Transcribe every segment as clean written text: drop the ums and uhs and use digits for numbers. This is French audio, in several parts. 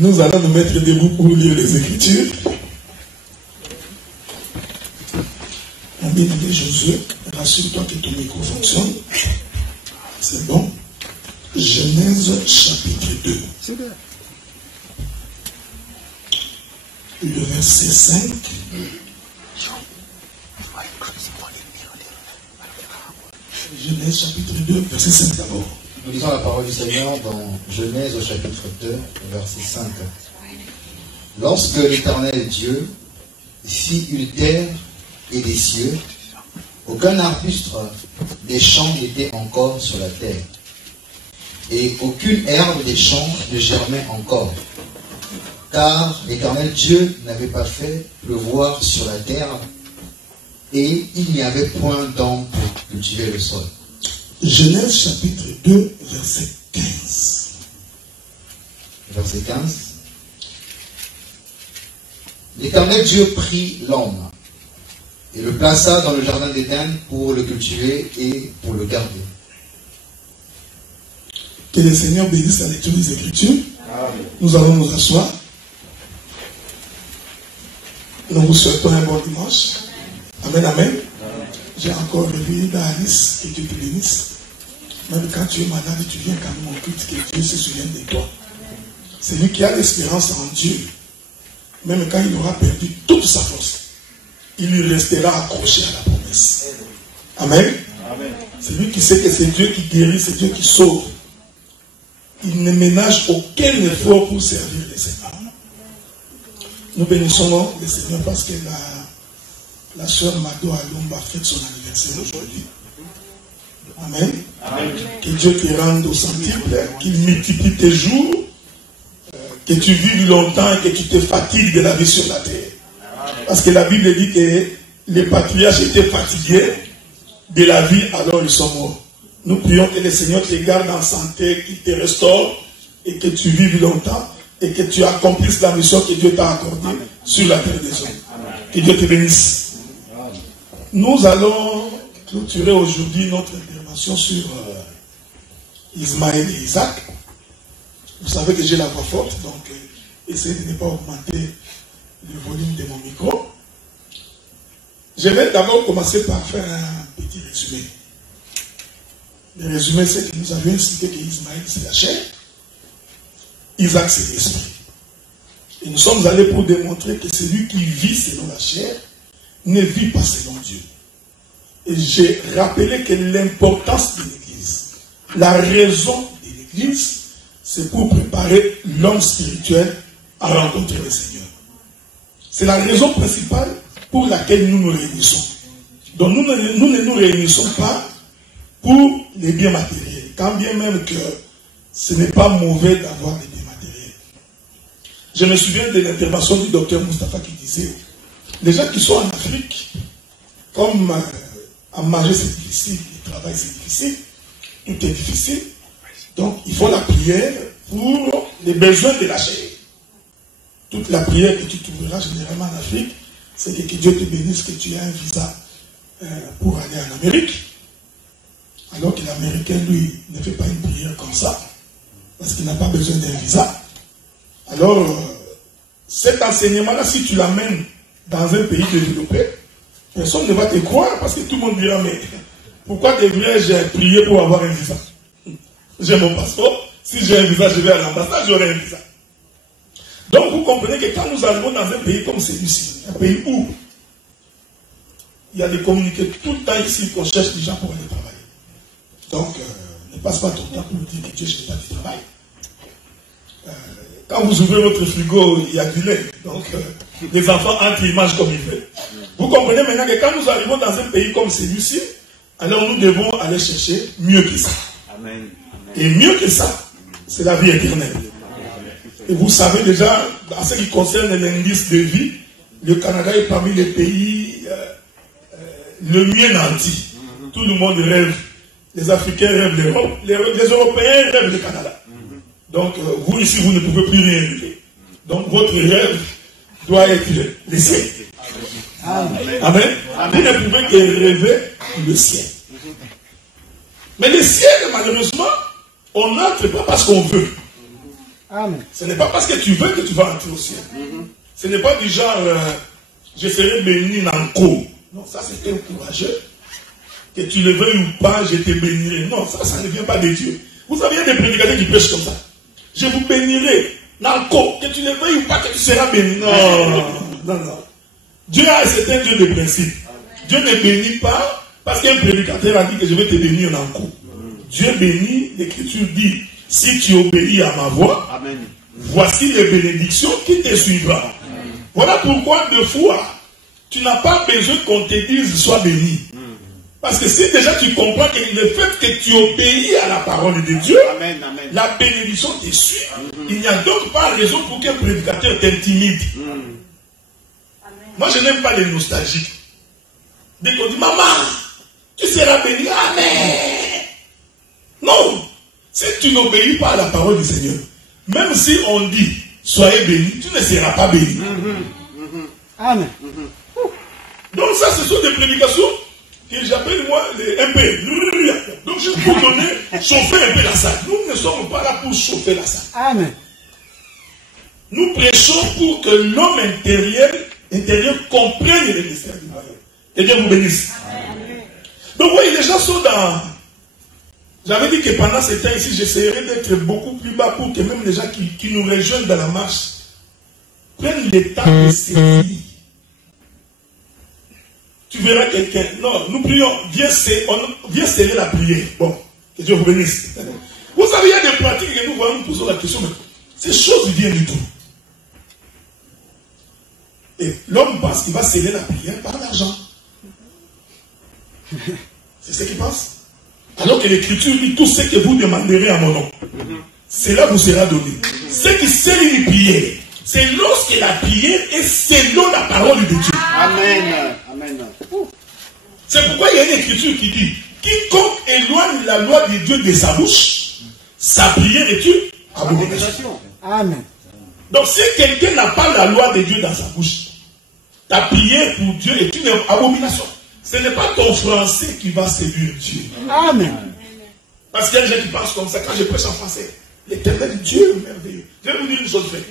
Nous allons nous mettre debout pour lire les Écritures. On dit de Josué, rassure-toi que ton micro fonctionne. C'est bon. Genèse chapitre 2. Le verset 5. Genèse chapitre 2, verset 5 d'abord. Nous lisons la parole du Seigneur dans Genèse au chapitre 2, verset 5. Lorsque l'Éternel Dieu fit une terre et des cieux, aucun arbuste des champs n'était encore sur la terre, et aucune herbe des champs ne germait encore, car l'Éternel Dieu n'avait pas fait pleuvoir sur la terre, et il n'y avait point d'homme pour cultiver le sol. Genèse chapitre 2, verset 15. Verset 15. L'Éternel Dieu prit l'homme et le plaça dans le jardin d'Éden pour le cultiver et pour le garder. Que le Seigneur bénisse la lecture des Écritures. Amen. Nous allons nous asseoir. Nous vous souhaitons un bon dimanche. Amen, amen. J'ai encore réveillé d'Alice, que Dieu te bénisse. Même quand tu es malade, tu viens quand même au culte, que Dieu se souvienne de toi. C'est lui qui a l'espérance en Dieu. Même quand il aura perdu toute sa force, il lui restera accroché à la promesse. Amen. Amen. C'est lui qui sait que c'est Dieu qui guérit, c'est Dieu qui sauve. Il ne ménage aucun effort pour servir le Seigneur. Nous bénissons le Seigneur parce que la sœur Mado Alomba fête son anniversaire aujourd'hui. Amen. Amen. Que Dieu te rende au centuple, qu'il multiplie tes jours, que tu vives longtemps et que tu te fatigues de la vie sur la terre. Parce que la Bible dit que les patriarches étaient fatigués de la vie, alors ils sont morts. Nous prions que le Seigneur te garde en santé, qu'il te restaure et que tu vives longtemps et que tu accomplisses la mission que Dieu t'a accordée sur la terre des hommes. Que Dieu te bénisse. Nous allons clôturer aujourd'hui notre intervention sur Ismaël et Isaac. Vous savez que j'ai la voix forte, donc essayez de ne pas augmenter le volume de mon micro. Je vais d'abord commencer par faire un petit résumé. Le résumé, c'est que nous avions cité que Ismaël, c'est la chair, Isaac, c'est l'esprit. Et nous sommes allés pour démontrer que celui qui vit selon la chair ne vit pas selon Dieu. Et j'ai rappelé que l'importance de l'Église, la raison de l'Église, c'est pour préparer l'homme spirituel à rencontrer le Seigneur. C'est la raison principale pour laquelle nous nous réunissons. Donc nous ne nous réunissons pas pour les biens matériels, quand bien même que ce n'est pas mauvais d'avoir les biens matériels. Je me souviens de l'intervention du docteur Moustapha qui disait, les gens qui sont en Afrique, comme à manger c'est difficile, le travail c'est difficile, tout est difficile, donc il faut la prière pour les besoins de la chair. Toute la prière que tu trouveras généralement en Afrique, c'est que Dieu te bénisse, que tu aies un visa pour aller en Amérique. Alors que l'Américain, lui, ne fait pas une prière comme ça, parce qu'il n'a pas besoin d'un visa. Alors, cet enseignement-là, si tu l'amènes dans un pays développé, personne ne va te croire, parce que tout le monde dira, mais pourquoi devrais-je prier pour avoir un visa? J'ai mon passeport, si j'ai un visa, je vais à l'ambassade, j'aurai un visa. Donc, vous comprenez que quand nous arrivons dans un pays comme celui-ci, un pays où il y a des communautés tout le temps ici qu'on cherche des gens pour aller travailler. Donc, ne passe pas ton temps pour nous dire que Dieu ne cherche pas du travail. Quand vous ouvrez votre frigo, il y a du lait. Donc, les enfants entrent, ils mangent comme ils veulent. Vous comprenez maintenant que quand nous arrivons dans un pays comme celui-ci, alors nous devons aller chercher mieux que ça. Amen. Et mieux que ça, c'est la vie éternelle. Et vous savez déjà, en ce qui concerne l'indice de vie, le Canada est parmi les pays le mieux nanti. Tout le monde rêve. Les Africains rêvent l'Europe, les Européens rêvent le Canada. Donc, vous ici, vous ne pouvez plus rien rêver. Donc, votre rêve doit être le ciel. Amen. Amen. Vous ne pouvez que rêver le ciel. Mais le ciel, malheureusement, on n'entre pas parce qu'on veut. Amen. Ce n'est pas parce que tu veux que tu vas entrer au ciel. Ce n'est pas du genre, je serai béni dans le cours. Non, ça c'est un courageux. Que tu le veuilles ou pas, je te bénirai. Non, ça ne vient pas de Dieu. Vous savez, il y a des prédicateurs qui prêchent comme ça. Je vous bénirai dans le cours. Que tu le veuilles ou pas, que tu seras béni. Non. Dieu c'est un Dieu de principe. Dieu ne bénit pas parce qu'un prédicateur a dit que je vais te bénir dans le cours. Dieu bénit, l'Écriture dit, si tu obéis à ma voix, amen, voici les bénédictions qui te suivront. Amen. Voilà pourquoi deux fois, tu n'as pas besoin qu'on te dise sois béni. Parce que si déjà tu comprends que le fait que tu obéis à la parole de Dieu, amen, amen, la bénédiction te suit, il n'y a donc pas raison pour qu'un prédicateur t'intimide. Moi je n'aime pas les nostalgiques. Dès qu'on dit maman, tu seras béni, amen. Non, si tu n'obéis pas à la parole du Seigneur, même si on dit soyez béni, tu ne seras pas béni. Amen. Donc ça, ce sont des prédications que j'appelle moi les MP. Donc je vais vous donner, chauffer un peu la salle. Nous ne sommes pas là pour chauffer la salle. Amen. Nous prêchons pour que l'homme intérieur comprenne les mystères du royaume. Que Dieu vous bénisse. Amen. Donc oui, les gens sont dans... J'avais dit que pendant ce temps ici, j'essaierai d'être beaucoup plus bas pour que même les gens qui nous rejoignent dans la marche prennent le temps de saisir. Tu verras quelqu'un. Non, nous prions. Viens sceller la prière. Bon, que Dieu vous bénisse. Vous savez, il y a des pratiques que nous voyons, nous posons la question, mais ces choses viennent du tout. Et l'homme pense qu'il va sceller la prière par l'argent. C'est ce qu'il pense. Alors que l'Écriture dit tout ce que vous demanderez à mon nom, cela vous sera donné. Ce qui scelle une prière, c'est lorsque la prière est selon la parole de Dieu. Amen. Amen. C'est pourquoi il y a une Écriture qui dit quiconque éloigne la loi de Dieu de sa bouche, sa prière est une abomination. Amen. Donc si quelqu'un n'a pas la loi de Dieu dans sa bouche, ta prière pour Dieu est une abomination. Ce n'est pas ton français qui va séduire Dieu. Amen. Parce qu'il y a des gens qui pensent comme ça. Quand je prêche en français, l'Éternel Dieu est merveilleux. Je vais vous dire une chose vraie.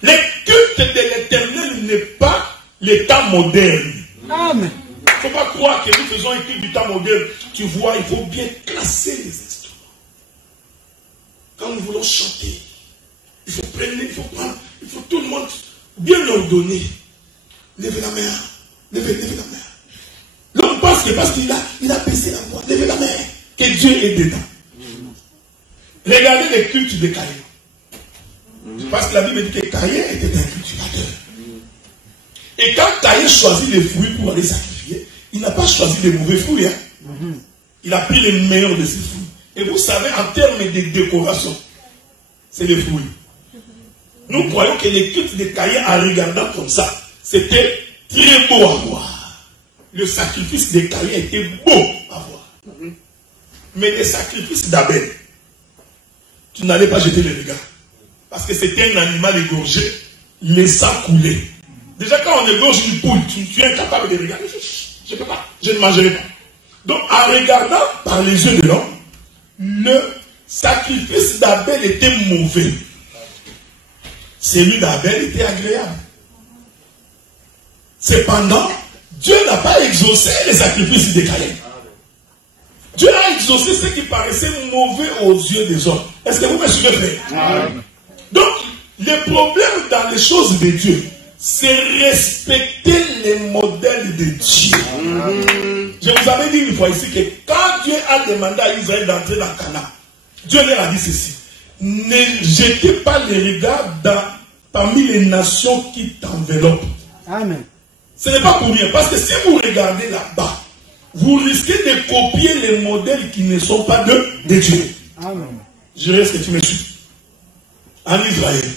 Le culte de l'Éternel n'est pas le temps moderne. Amen. Il ne faut pas croire que nous faisons un culte du temps moderne. Tu vois, il faut bien classer les instruments. Quand nous voulons chanter, il faut prendre, il faut tout le monde bien ordonner. Levez la main. Levez la main. L'homme pense que parce qu'il a baissé la voix, levez la main, que Dieu est dedans. Regardez les cultes de Caïn. Parce que la Bible dit que Caïn était un cultivateur. Et quand Caïn choisit les fruits pour aller sacrifier, il n'a pas choisi les mauvais fruits. Hein. Il a pris les meilleurs de ses fruits. Et vous savez, en termes de décoration, c'est les fruits. Nous croyons que les cultes de Caïn, en regardant comme ça, c'était très beau à voir. Le sacrifice de Caïn était beau à voir. Mais le sacrifice d'Abel, tu n'allais pas jeter le regard. Parce que c'était un animal égorgé, laissant couler. Déjà quand on égorge une poule, tu es incapable de regarder. Je ne peux pas, je ne mangerai pas. Donc en regardant par les yeux de l'homme, le sacrifice d'Abel était mauvais. Celui d'Abel était agréable. Cependant, Dieu n'a pas exaucé les sacrifices de Caïn. Dieu a exaucé ce qui paraissait mauvais aux yeux des hommes. Est-ce que vous me suivez, frère? Donc, le problème dans les choses de Dieu, c'est respecter les modèles de Dieu. Je vous avais dit une fois ici que quand Dieu a demandé à Israël d'entrer dans Canaan, Dieu leur a dit ceci: ne jetez pas les regards parmi les nations qui t'enveloppent. Amen. Ce n'est pas pour rien, parce que si vous regardez là-bas, vous risquez de copier les modèles qui ne sont pas de Dieu. Amen. Je reste que tu me suis. En Israël,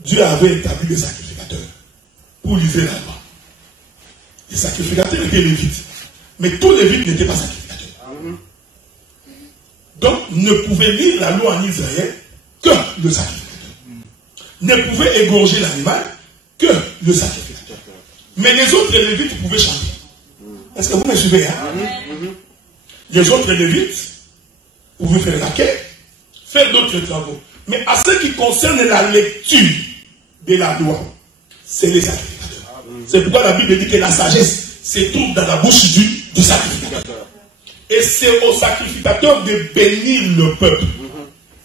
Dieu avait établi des sacrificateurs pour livrer la loi. Les sacrificateurs étaient lévites, mais tous les lévites n'étaient pas sacrificateurs. Amen. Donc, ne pouvait lire la loi en Israël que le sacrificateur. Ne pouvait égorger l'animal que le sacrificateur. Mais les autres lévites pouvaient chanter. Est-ce que vous me suivez? Hein? Les autres lévites pouvaient faire la quête, faire d'autres travaux. Mais à ce qui concerne la lecture de la loi, c'est les sacrificateurs. C'est pourquoi la Bible dit que la sagesse se trouve dans la bouche du sacrificateur. Et c'est au sacrificateur de bénir le peuple.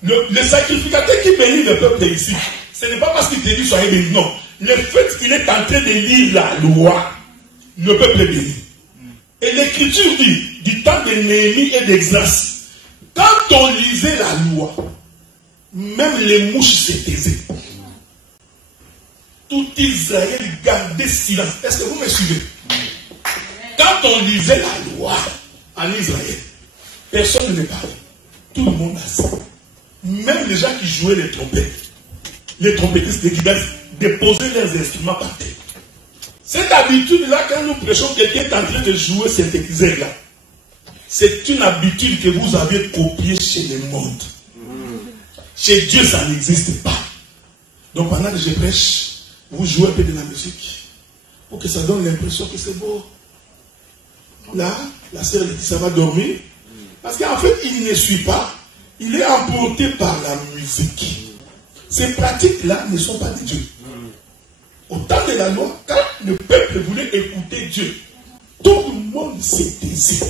Le sacrificateur qui bénit le peuple ici, ce n'est pas parce qu'il te dit soyez bénis, non. Le fait qu'il est en train de lire la loi, le peuple est béni. Et l'écriture dit, du temps de Néhémie et d'Exras, quand on lisait la loi, même les mouches se taisaient. Tout Israël gardait silence. Est-ce que vous me suivez? Quand on lisait la loi en Israël, personne ne parlait. Tout le monde assis. Même les gens qui jouaient les trompettistes de guidage déposaient leurs instruments par terre. Cette habitude-là, quand nous prêchons, quelqu'un est en train de jouer cet exercice-là. C'est une habitude que vous avez copiée chez le monde. Chez Dieu, ça n'existe pas. Donc pendant que je prêche, vous jouez un peu de la musique pour que ça donne l'impression que c'est beau. Là, la sœur dit ça va dormir. Parce qu'en fait, il ne suit pas. Il est emporté par la musique. Ces pratiques-là ne sont pas de Dieu. Au temps de la loi, quand le peuple voulait écouter Dieu, tout le monde s'est taisé.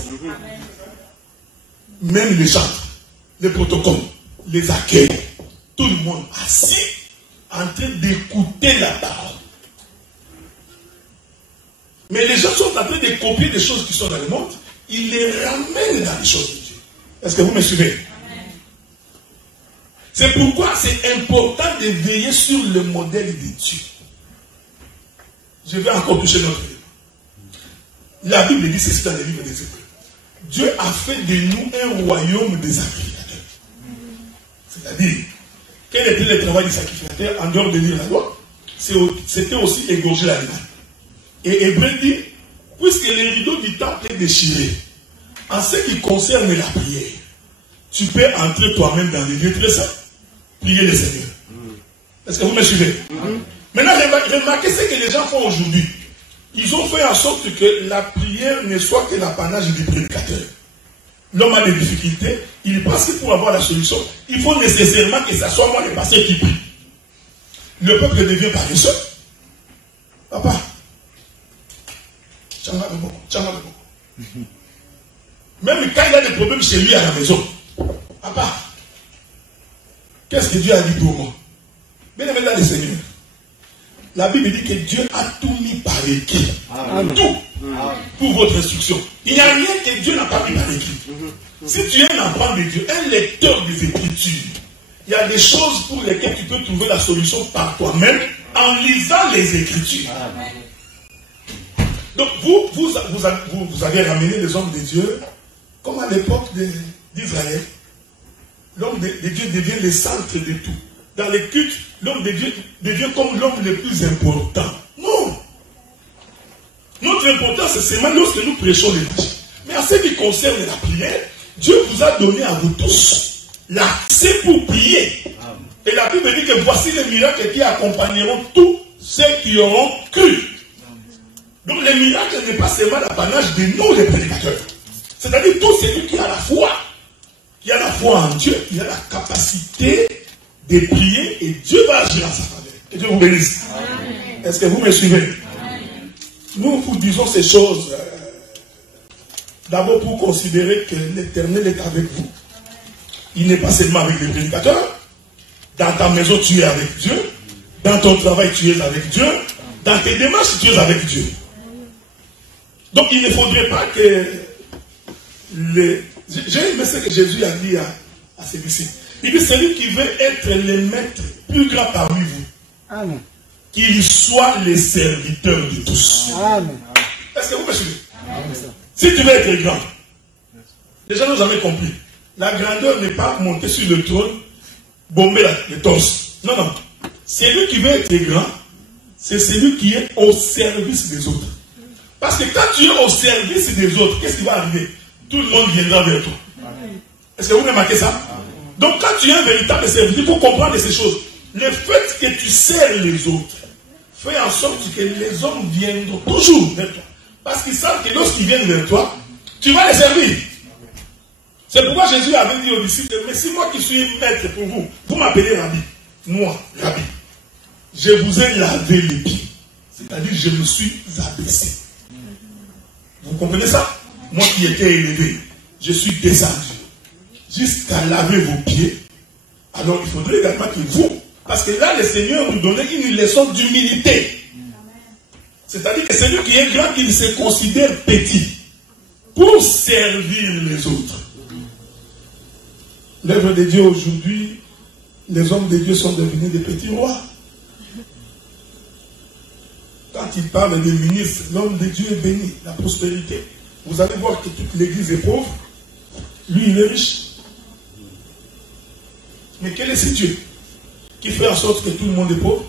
Même les chantres, les protocoles, les accueils, tout le monde assis en train d'écouter la parole. Mais les gens sont en train de copier des choses qui sont dans le monde, ils les ramènent dans les choses de Dieu. Est-ce que vous me suivez? C'est pourquoi c'est important de veiller sur le modèle de Dieu. Je vais encore toucher notre livre. La Bible dit ceci dans les livres des Hébreux. Dieu a fait de nous un royaume des sacrificateurs. C'est-à-dire, quel était le travail du sacrificateur en dehors de lire la loi? C'était aussi égorger l'animal. Et Hébreu dit, puisque les rideaux du temple est déchiré, en ce qui concerne la prière, tu peux entrer toi-même dans les lieux très saints, prier le Seigneur. Est-ce que vous me suivez? Maintenant, remarquez ce que les gens font aujourd'hui. Ils ont fait en sorte que la prière ne soit que l'apanage du prédicateur. L'homme a des difficultés, il pense que pour avoir la solution, il faut nécessairement que ce soit moi le pasteur qui prie. Le peuple devient paresseux. Papa, même quand il a des problèmes chez lui à la maison, papa, qu'est-ce que Dieu a dit pour moi? Bien aimé dans le Seigneur. La Bible dit que Dieu a tout mis par écrit. Tout. Pour votre instruction. Il n'y a rien que Dieu n'a pas mis par écrit. Si tu es un enfant de Dieu, un lecteur des Écritures, il y a des choses pour lesquelles tu peux trouver la solution par toi-même en lisant les Écritures. Donc vous avez ramené les hommes de Dieu comme à l'époque d'Israël. L'homme de Dieu devient le centre de tout. Dans les cultes, l'homme de Dieu devient comme l'homme le plus important. Non. Notre importance, c'est seulement lorsque nous prêchons l'évangile. Mais en ce qui concerne la prière, Dieu vous a donné à vous tous l'accès pour prier. Et la Bible dit que voici les miracles qui accompagneront tous ceux qui auront cru. Donc les miracles n'est pas seulement l'apanage de nous les prédicateurs. C'est-à-dire tout celui qui a la foi. Qui a la foi en Dieu, qui a la capacité de prier et Dieu va agir en sa faveur. Que Dieu vous bénisse. Est-ce que vous me suivez? Amen. Nous vous disons ces choses d'abord pour considérer que l'Éternel est avec vous. Il n'est pas seulement avec les prédicateurs. Dans ta maison, tu es avec Dieu. Dans ton travail, tu es avec Dieu. Dans tes démarches, tu es avec Dieu. Donc il ne faudrait pas que j'ai aimé ce que Jésus a dit à ses disciples. Il dit, celui qui veut être le maître plus grand parmi vous, Amen. Qu'il soit le serviteur de tous. Amen. Est-ce que vous me suivez? Si tu veux être grand, les gens n'ont jamais compris. La grandeur n'est pas monter sur le trône, bomber le torse. Non, non. Celui qui veut être grand, c'est celui qui est au service des autres. Parce que quand tu es au service des autres, qu'est-ce qui va arriver? Tout le monde viendra vers toi. Est-ce que vous remarquez ça? Donc quand tu es un véritable serviteur, il faut comprendre ces choses. Le fait que tu sers les autres fait en sorte que les hommes viendront toujours vers toi. Parce qu'ils savent que lorsqu'ils viennent vers toi, tu vas les servir. C'est pourquoi Jésus avait dit aux disciples, mais si moi qui suis maître pour vous, vous m'appelez Rabbi, moi, Rabbi, je vous ai lavé les pieds. C'est-à-dire, je me suis abaissé. Vous comprenez ça? Moi qui étais élevé, je suis descendu jusqu'à laver vos pieds. Alors il faudrait également que vous, parce que là le Seigneur nous donnait une leçon d'humilité. C'est-à-dire que celui qui est grand, il se considère petit pour servir les autres. L'œuvre de Dieu aujourd'hui, les hommes de Dieu sont devenus des petits rois. Quand il parle des ministres, l'homme de Dieu est béni, la prospérité. Vous allez voir que toute l'église est pauvre. Lui, il est riche. Mais quel est ce Dieu qui fait en sorte que tout le monde est pauvre?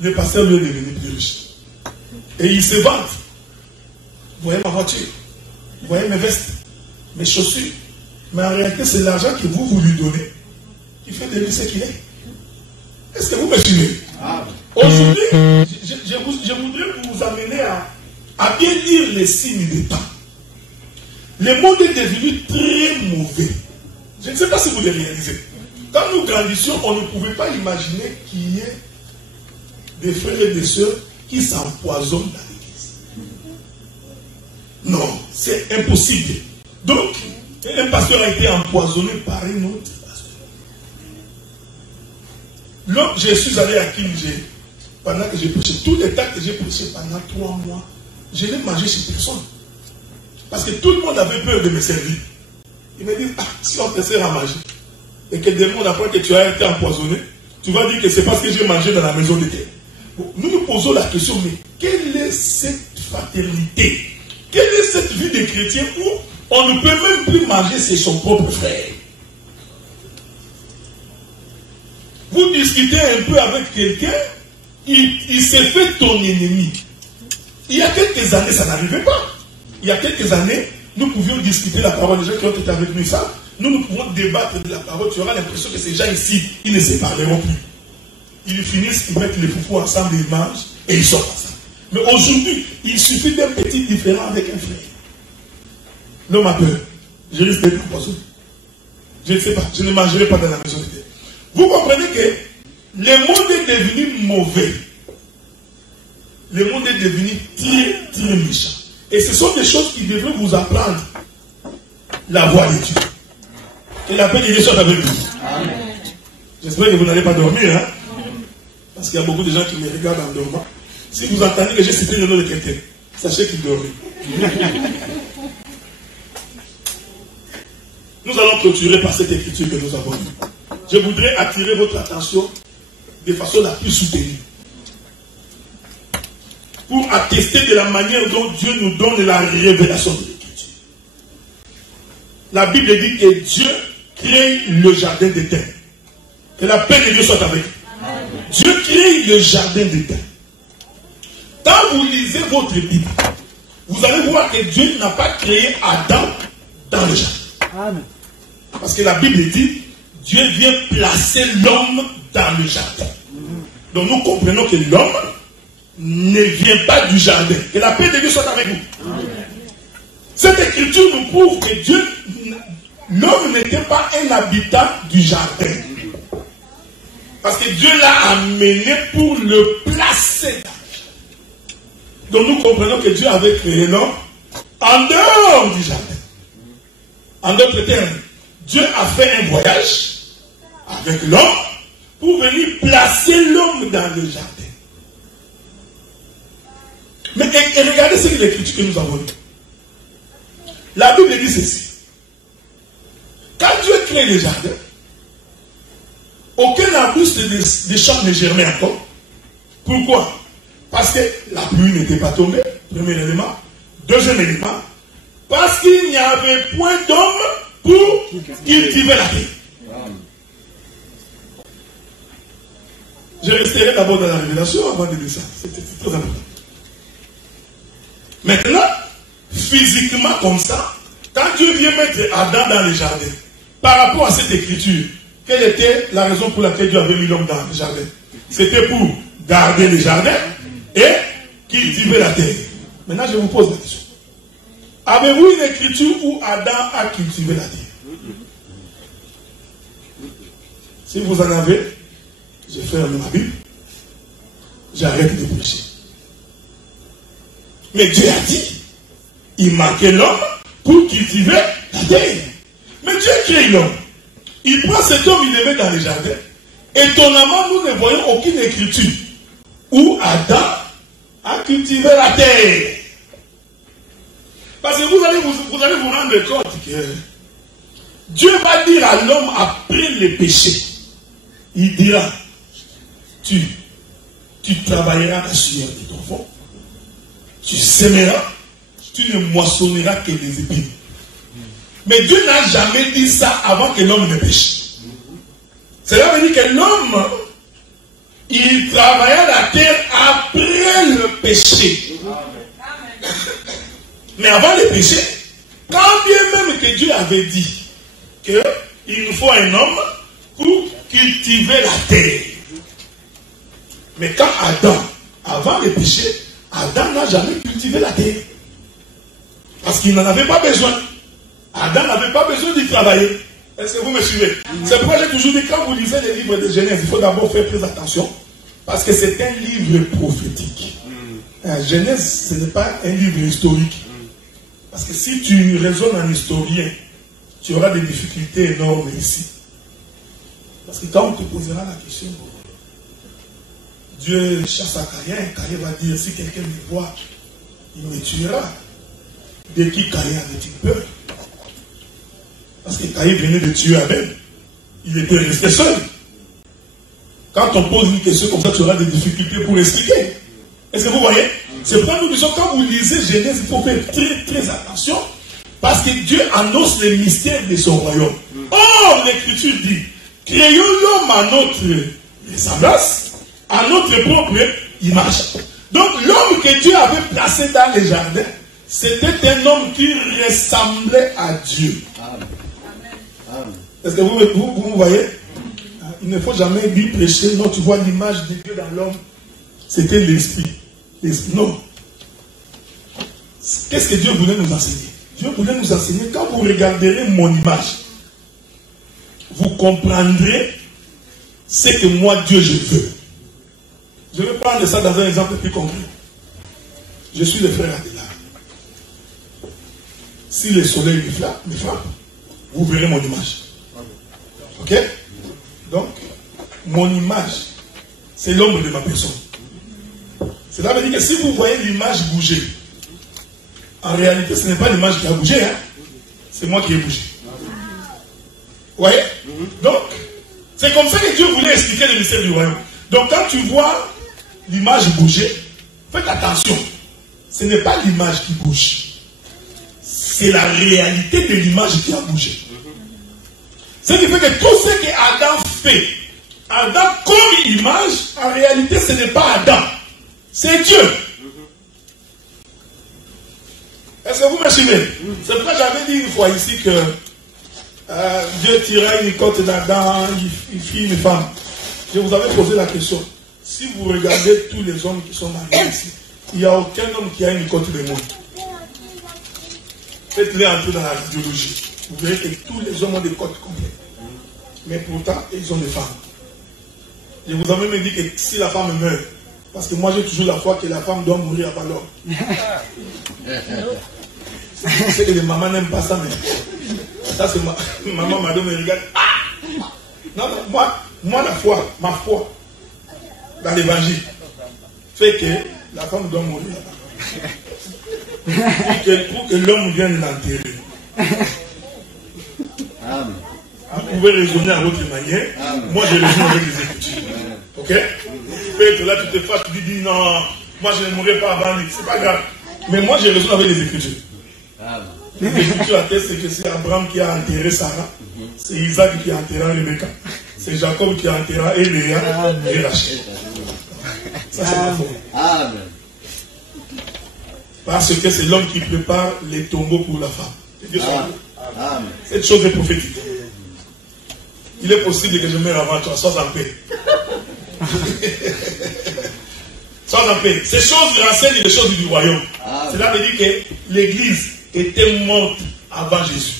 Le pasteur lui est devenu plus riche. Et il se vante. Vous voyez ma voiture, vous voyez mes vestes, mes chaussures. Mais en réalité, c'est l'argent que vous lui donnez qui fait de lui ce qu'il est. Est-ce que vous me suivez? Aujourd'hui, je voudrais vous amener à bien lire les signes des temps. Le monde est devenu très mauvais. Je ne sais pas si vous le réalisez. Quand nous grandissions, on ne pouvait pas imaginer qu'il y ait des frères et des sœurs qui s'empoisonnent dans l'église. Non, c'est impossible. Donc, un pasteur a été empoisonné par un autre pasteur. Lorsque je suis allé à Kinjé, pendant que j'ai prêché, tout le temps que j'ai prêché pendant 3 mois, je n'ai mangé chez personne. Parce que tout le monde avait peur de me servir. Ils me disent, si on te sert à manger, et que des mois après que tu as été empoisonné, tu vas dire que c'est parce que j'ai mangé dans la maison de Dieu. Bon, nous nous posons la question, mais quelle est cette fraternité? Quelle est cette vie de chrétien où on ne peut même plus manger chez son propre frère? Vous discutez un peu avec quelqu'un, il s'est fait ton ennemi. Il y a quelques années, ça n'arrivait pas. Il y a quelques années, nous pouvions discuter la parole. Les gens qui ont été avec nous, ça, nous pouvons débattre de la parole. Tu auras l'impression que ces gens ici, ils ne se parleront plus. Ils finissent, ils mettent les foufous ensemble, ils mangent et ils sortent ensemble. Mais aujourd'hui, il suffit d'un petit différent avec un frère. L'homme a peur. Je risque d'être empoisonné. Je ne sais pas, je ne mangerai pas dans la maison de Dieu. Vous comprenez que le monde est devenu mauvais. Le monde est devenu très, très méchant. Et ce sont des choses qui devraient vous apprendre la voie de Dieu. Que la paix de Dieu soit avec vous. J'espère que vous n'allez pas dormir, hein? Parce qu'il y a beaucoup de gens qui me regardent en dormant. Si vous entendez que j'ai cité le nom de quelqu'un, sachez qu'il dort. Nous allons clôturer par cette écriture que nous avons lue. Je voudrais attirer votre attention de façon la plus soutenue. Pour attester de la manière dont Dieu nous donne la révélation de l'écriture. La Bible dit que Dieu crée le jardin d'Éden. Que la paix de Dieu soit avec vous. Dieu crée le jardin d'Éden. Quand vous lisez votre Bible, vous allez voir que Dieu n'a pas créé Adam dans le jardin. Amen. Parce que la Bible dit, Dieu vient placer l'homme dans le jardin. Donc nous comprenons que l'homme ne vient pas du jardin. Que la paix de Dieu soit avec vous. Amen. Cette écriture nous prouve que Dieu, l'homme n'était pas un habitant du jardin. Parce que Dieu l'a amené pour le placer. Donc nous comprenons que Dieu avait créé l'homme en dehors du jardin. En d'autres termes, Dieu a fait un voyage avec l'homme pour venir placer l'homme dans le jardin. Mais et regardez ce que l'écriture que nous avons lu. La Bible dit ceci. Quand Dieu crée le jardin, aucun arbuste de champ ne germait encore. Pourquoi? Parce que la pluie n'était pas tombée, premier élément. Deuxième élément, parce qu'il n'y avait point d'homme pour cultiver la terre. Je resterai d'abord dans la révélation avant de dire ça. C'était très important. Maintenant, physiquement comme ça, quand Dieu vient mettre Adam dans le jardin, par rapport à cette écriture, quelle était la raison pour laquelle Dieu avait mis l'homme dans le jardin? C'était pour garder le jardin et cultiver la terre. Maintenant, je vous pose la question. Avez-vous une écriture où Adam a cultivé la terre? Si vous en avez, je ferme ma Bible. J'arrête de prêcher. Mais Dieu a dit, il manquait l'homme pour cultiver la terre. Mais Dieu crée l'homme. Il prend cet homme, il le met dans les jardins. Étonnamment, nous ne voyons aucune écriture où Adam a cultivé la terre. Parce que vous allez vous rendre compte que Dieu va dire à l'homme après le péché, il dira, tu travailleras la sueur de ton front, tu sèmeras, tu ne moissonneras que des épines. Mais Dieu n'a jamais dit ça avant que l'homme ne pêche. Cela veut dire que l'homme, il travailla la terre après le péché. Mais avant le péché, quand bien même que Dieu avait dit qu'il nous faut un homme pour cultiver la terre. Mais quand Adam, avant le péché, Adam n'a jamais cultivé la terre. Parce qu'il n'en avait pas besoin. Adam n'avait pas besoin d'y travailler. Est-ce que vous me suivez? C'est pourquoi j'ai toujours dit, quand vous lisez les livres de Genèse, il faut d'abord faire très attention. Parce que c'est un livre prophétique. Genèse, ce n'est pas un livre historique. Parce que si tu raisonnes en historien, tu auras des difficultés énormes ici. Parce que quand on te posera la question, Dieu chasse à Caïn, Caïn va dire, si quelqu'un me voit, il me tuera. De qui Caïn avait-il peur? Parce que Caïn venait de tuer Abel. Il était resté seul. Quand on pose une question comme ça, tu auras des difficultés pour expliquer. Est-ce que vous voyez? C'est pourquoi nous disons, quand vous lisez Genèse, il faut faire très très attention. Parce que Dieu annonce les mystères de son royaume. Or, l'Écriture dit, créons l'homme à notre ressemblance, à notre propre image. Donc, l'homme que Dieu avait placé dans les jardins, c'était un homme qui ressemblait à Dieu. Amen. Est-ce que vous voyez? Il ne faut jamais lui prêcher. Non, tu vois l'image de Dieu dans l'homme. C'était l'esprit. Non. Qu'est-ce que Dieu voulait nous enseigner? Dieu voulait nous enseigner, quand vous regarderez mon image, vous comprendrez ce que moi, Dieu, je veux. Je vais prendre ça dans un exemple plus concret. Je suis le frère Adela. Si le soleil me frappe, vous verrez mon image. Ok? Donc, mon image, c'est l'ombre de ma personne. Cela veut dire que si vous voyez l'image bouger, en réalité, ce n'est pas l'image qui a bougé, hein? C'est moi qui ai bougé. Vous voyez? Donc, c'est comme ça que Dieu voulait expliquer le mystère du royaume. Donc, quand tu vois l'image bouger, faites attention. Ce n'est pas l'image qui bouge. C'est la réalité de l'image qui a bougé. Ce qui fait que tout ce que Adam fait, Adam comme image, en réalité, ce n'est pas Adam. C'est Dieu. Est-ce que vous me suivez? C'est pourquoi j'avais dit une fois ici que Dieu tirait une côte d'Adam, il fit une femme. Je vous avais posé la question. Si vous regardez tous les hommes qui sont mariés ici, il n'y a aucun homme qui a une côte de monde. Faites-les entrer dans la biologie. Vous verrez que tous les hommes ont des côtes complètes. Mais pourtant, ils ont des femmes. Je vous avais même dit que si la femme meurt, parce que moi j'ai toujours la foi que la femme doit mourir avant l'homme. Je sais que les mamans n'aiment pas ça, mais ça c'est maman madame me regarde. Ah! Non, moi la foi, ma foi dans l'évangile fait que la femme doit mourir pour que l'homme vienne l'enterrer. Vous pouvez raisonner à votre manière. Moi je raisonne avec les Écritures. Ok? Peut-être que là tu te fasses, tu dis non, moi je ne mourrai pas avant lui. C'est pas grave. Mais moi je raisonne avec les Écritures. Les Écritures attestent que c'est Abraham qui a enterré Sarah, c'est Isaac qui a enterré Rebecca, c'est Jacob qui a enterré Léa et Rachel. Ça c'est ma foi. Amen. Parce que c'est l'homme qui prépare les tombeaux pour la femme. C'est Dieu son Amen. Cette chose est prophétique. Il est possible que je meure avant toi, sois en paix. Sois en paix. Ces choses renseignent les choses du royaume. Cela veut dire que l'Église était morte avant Jésus.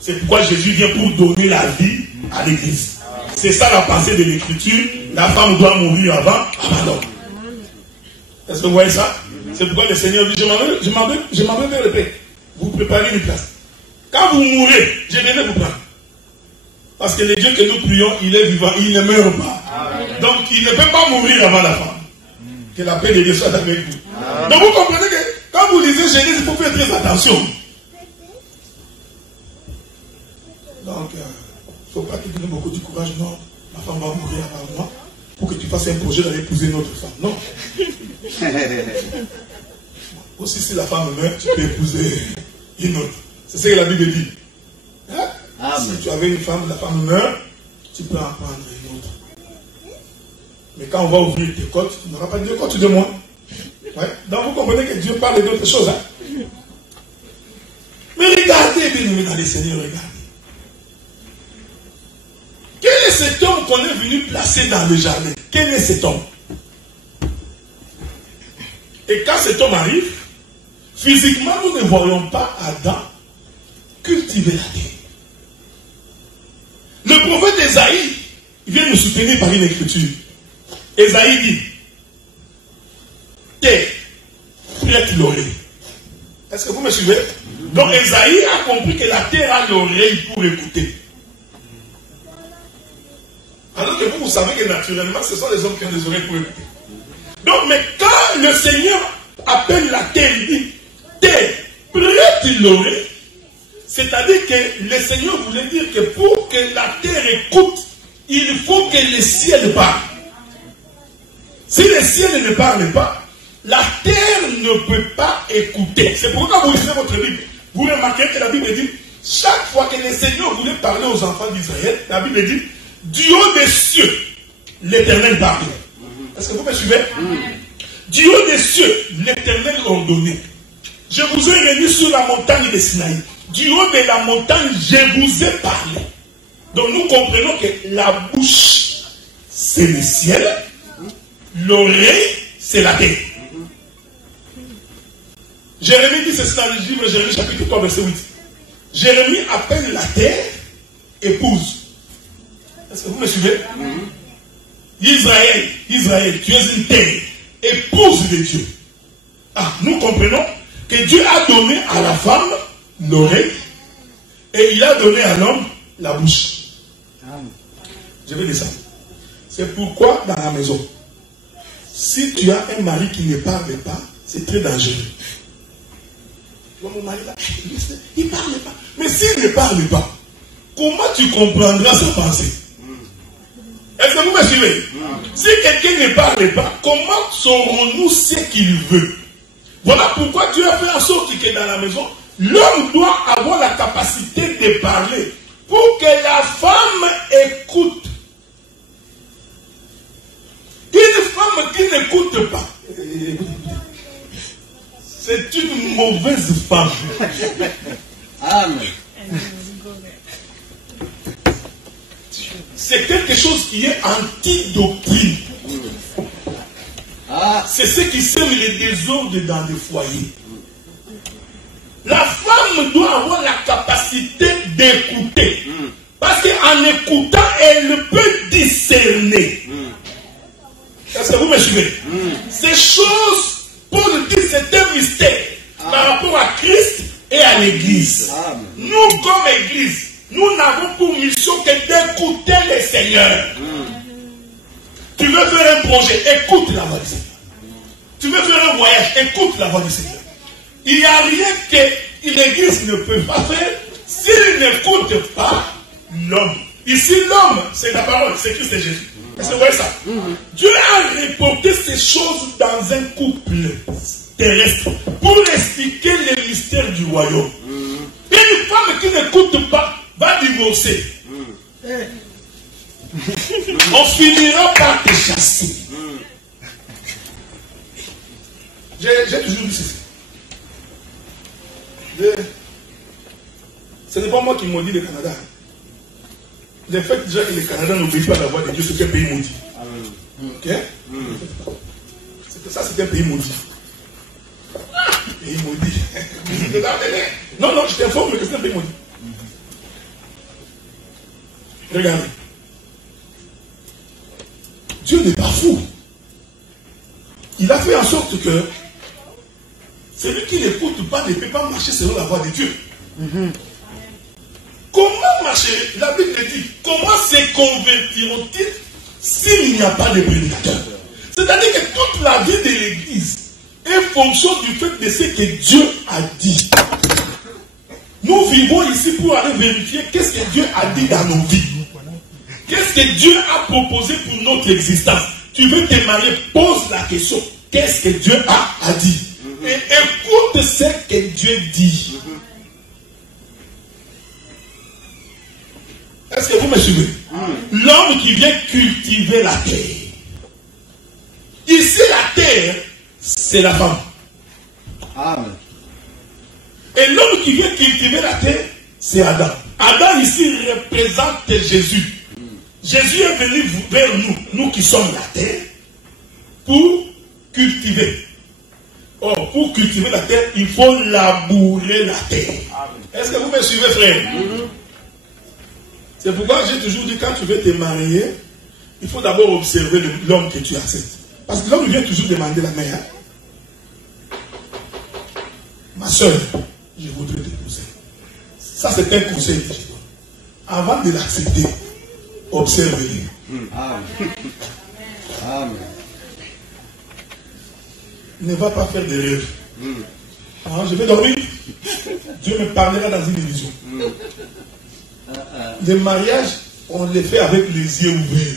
C'est pourquoi Jésus vient pour donner la vie à l'Église. C'est ça la pensée de l'écriture. La femme doit mourir avant l'homme. Est-ce que vous voyez ça? C'est pourquoi le Seigneur dit, je m'en vais vers le Père. Vous préparez une place. Quand vous mourrez, je viendrai vous prendre. Parce que le Dieu que nous prions, il est vivant, il ne meurt pas. Amen. Donc il ne peut pas mourir avant la femme. Que la paix de Dieu soit avec vous. Amen. Donc vous comprenez que quand vous lisez Genèse, il faut faire très attention. Donc, il ne faut pas te donner beaucoup de courage. Non, ma femme va mourir avant moi pour que tu fasses un projet d'aller épouser une autre femme. Non. Aussi, si la femme meurt, tu peux épouser une autre. C'est ce que la Bible dit. Hein? Si tu avais une femme, la femme meurt, tu peux en prendre une autre. Mais quand on va ouvrir tes côtes, tu n'auras pas deux côtes de moins. Ouais. Donc vous comprenez que Dieu parle d'autres choses. Hein? Mais regardez, bien dans les Seigneurs, regardez. Quel est cet homme qu'on est venu placer dans le jardin? Quel est cet homme? Et quand cet homme arrive, physiquement, nous ne voyons pas Adam cultiver la terre. Le prophète Esaïe vient nous soutenir par une écriture. Esaïe dit, terre, prête l'oreille. Est-ce que vous me suivez? Donc Esaïe a compris que la terre a l'oreille pour écouter. Alors que vous savez que naturellement, ce sont les hommes qui ont des oreilles pour écouter. Donc, mais quand le Seigneur appelle la terre, il dit, terre, prête l'oreille. C'est-à-dire que le Seigneur voulait dire que pour que la terre écoute, il faut que le ciel parle. Si le ciel ne parle pas, la terre ne peut pas écouter. C'est pourquoi vous lisez votre Bible. Vous remarquez que la Bible dit, chaque fois que le Seigneur voulait parler aux enfants d'Israël, la Bible dit, du haut des cieux, l'Éternel parle. Est-ce que vous me suivez? Du haut des cieux, l'Éternel ordonnait. Je vous ai réunis sur la montagne de Sinaï. Du haut de la montagne, je vous ai parlé. Donc nous comprenons que la bouche, c'est le ciel. L'oreille, c'est la terre. Jérémie dit ceci dans le livre de Jérémie, chapitre 3, verset 8. Jérémie appelle la terre épouse. Est-ce que vous me suivez? Israël, tu es une terre, épouse de Dieu. Ah, nous comprenons que Dieu a donné à la femme l'oreille et il a donné à l'homme la bouche. Je vais descendre. C'est pourquoi dans la maison, si tu as un mari qui ne parle pas, c'est très dangereux. Mon mari là, il ne parle pas. Mais s'il ne parle pas, comment tu comprendras sa pensée? Est-ce que vous me suivez? Si quelqu'un ne parle pas, comment saurons-nous ce qu'il veut? Voilà pourquoi Dieu a fait en sorte que dans la maison, l'homme doit avoir la capacité de parler pour que la femme écoute. Une femme qui n'écoute pas, c'est une mauvaise femme. Amen. C'est quelque chose qui est anti-doctrine. C'est ce qui sème les désordres dans les foyers. La femme doit avoir la capacité d'écouter. Parce qu'en écoutant, elle peut discerner. Est-ce que vous me suivez? Ces choses, Paul dit, c'est un mystère par rapport à Christ et à l'Église. Nous, comme Église, nous n'avons pour mission que d'écouter le Seigneur. Tu veux faire un projet, écoute la voix du Seigneur. Tu veux faire un voyage, écoute la voix du Seigneur. Il n'y a rien que l'Église ne peut pas faire s'il n'écoute pas l'homme. Ici, l'homme, c'est la parole, c'est Christ et Jésus. Est-ce que vous voyez ça? Dieu a reporté ces choses dans un couple terrestre pour expliquer les mystères du royaume. Une femme qui n'écoute pas va divorcer. On finira par te chasser. J'ai toujours dit ceci. Ce n'est pas moi qui maudis le Canada. Le fait déjà que le Canada n'obéit pas à la voix de Dieu, c'est un pays maudit. Ok? Ça, c'est un pays maudit. Pays maudit. Non, je t'informe que c'est un pays maudit. Regardez. Dieu n'est pas fou. Il a fait en sorte que celui qui n'écoute pas ne peut pas marcher selon la voie de Dieu. Comment marcher? La Bible dit, comment se convertiront-ils s'il n'y a pas de prédicateur? C'est-à-dire que toute la vie de l'Église est fonction du fait de ce que Dieu a dit. Nous vivons ici pour aller vérifier qu'est-ce que Dieu a dit dans nos vies. Qu'est-ce que Dieu a proposé pour notre existence. Tu veux te marier, pose la question. Qu'est-ce que Dieu a dit? Et écoute ce que Dieu dit. Est-ce que vous me suivez? L'homme qui vient cultiver la terre. Ici, la terre, c'est la femme. Amen. Et l'homme qui vient cultiver la terre, c'est Adam. Adam ici représente Jésus. Jésus est venu vers nous, nous qui sommes la terre, pour cultiver. Or, pour cultiver la terre, il faut labourer la terre. Est-ce que vous me suivez, frère? C'est pourquoi j'ai toujours dit, quand tu veux te marier, il faut d'abord observer l'homme que tu acceptes. Parce que l'homme vient toujours demander la main. Ma soeur, je voudrais t'épouser. Ça, c'est un conseil que je donne. Avant de l'accepter, observe-le. Amen. Amen. Ne va pas faire d'erreur. Je vais dormir. Dieu me parlera dans une vision. Le mariage, on le fait avec les yeux ouverts.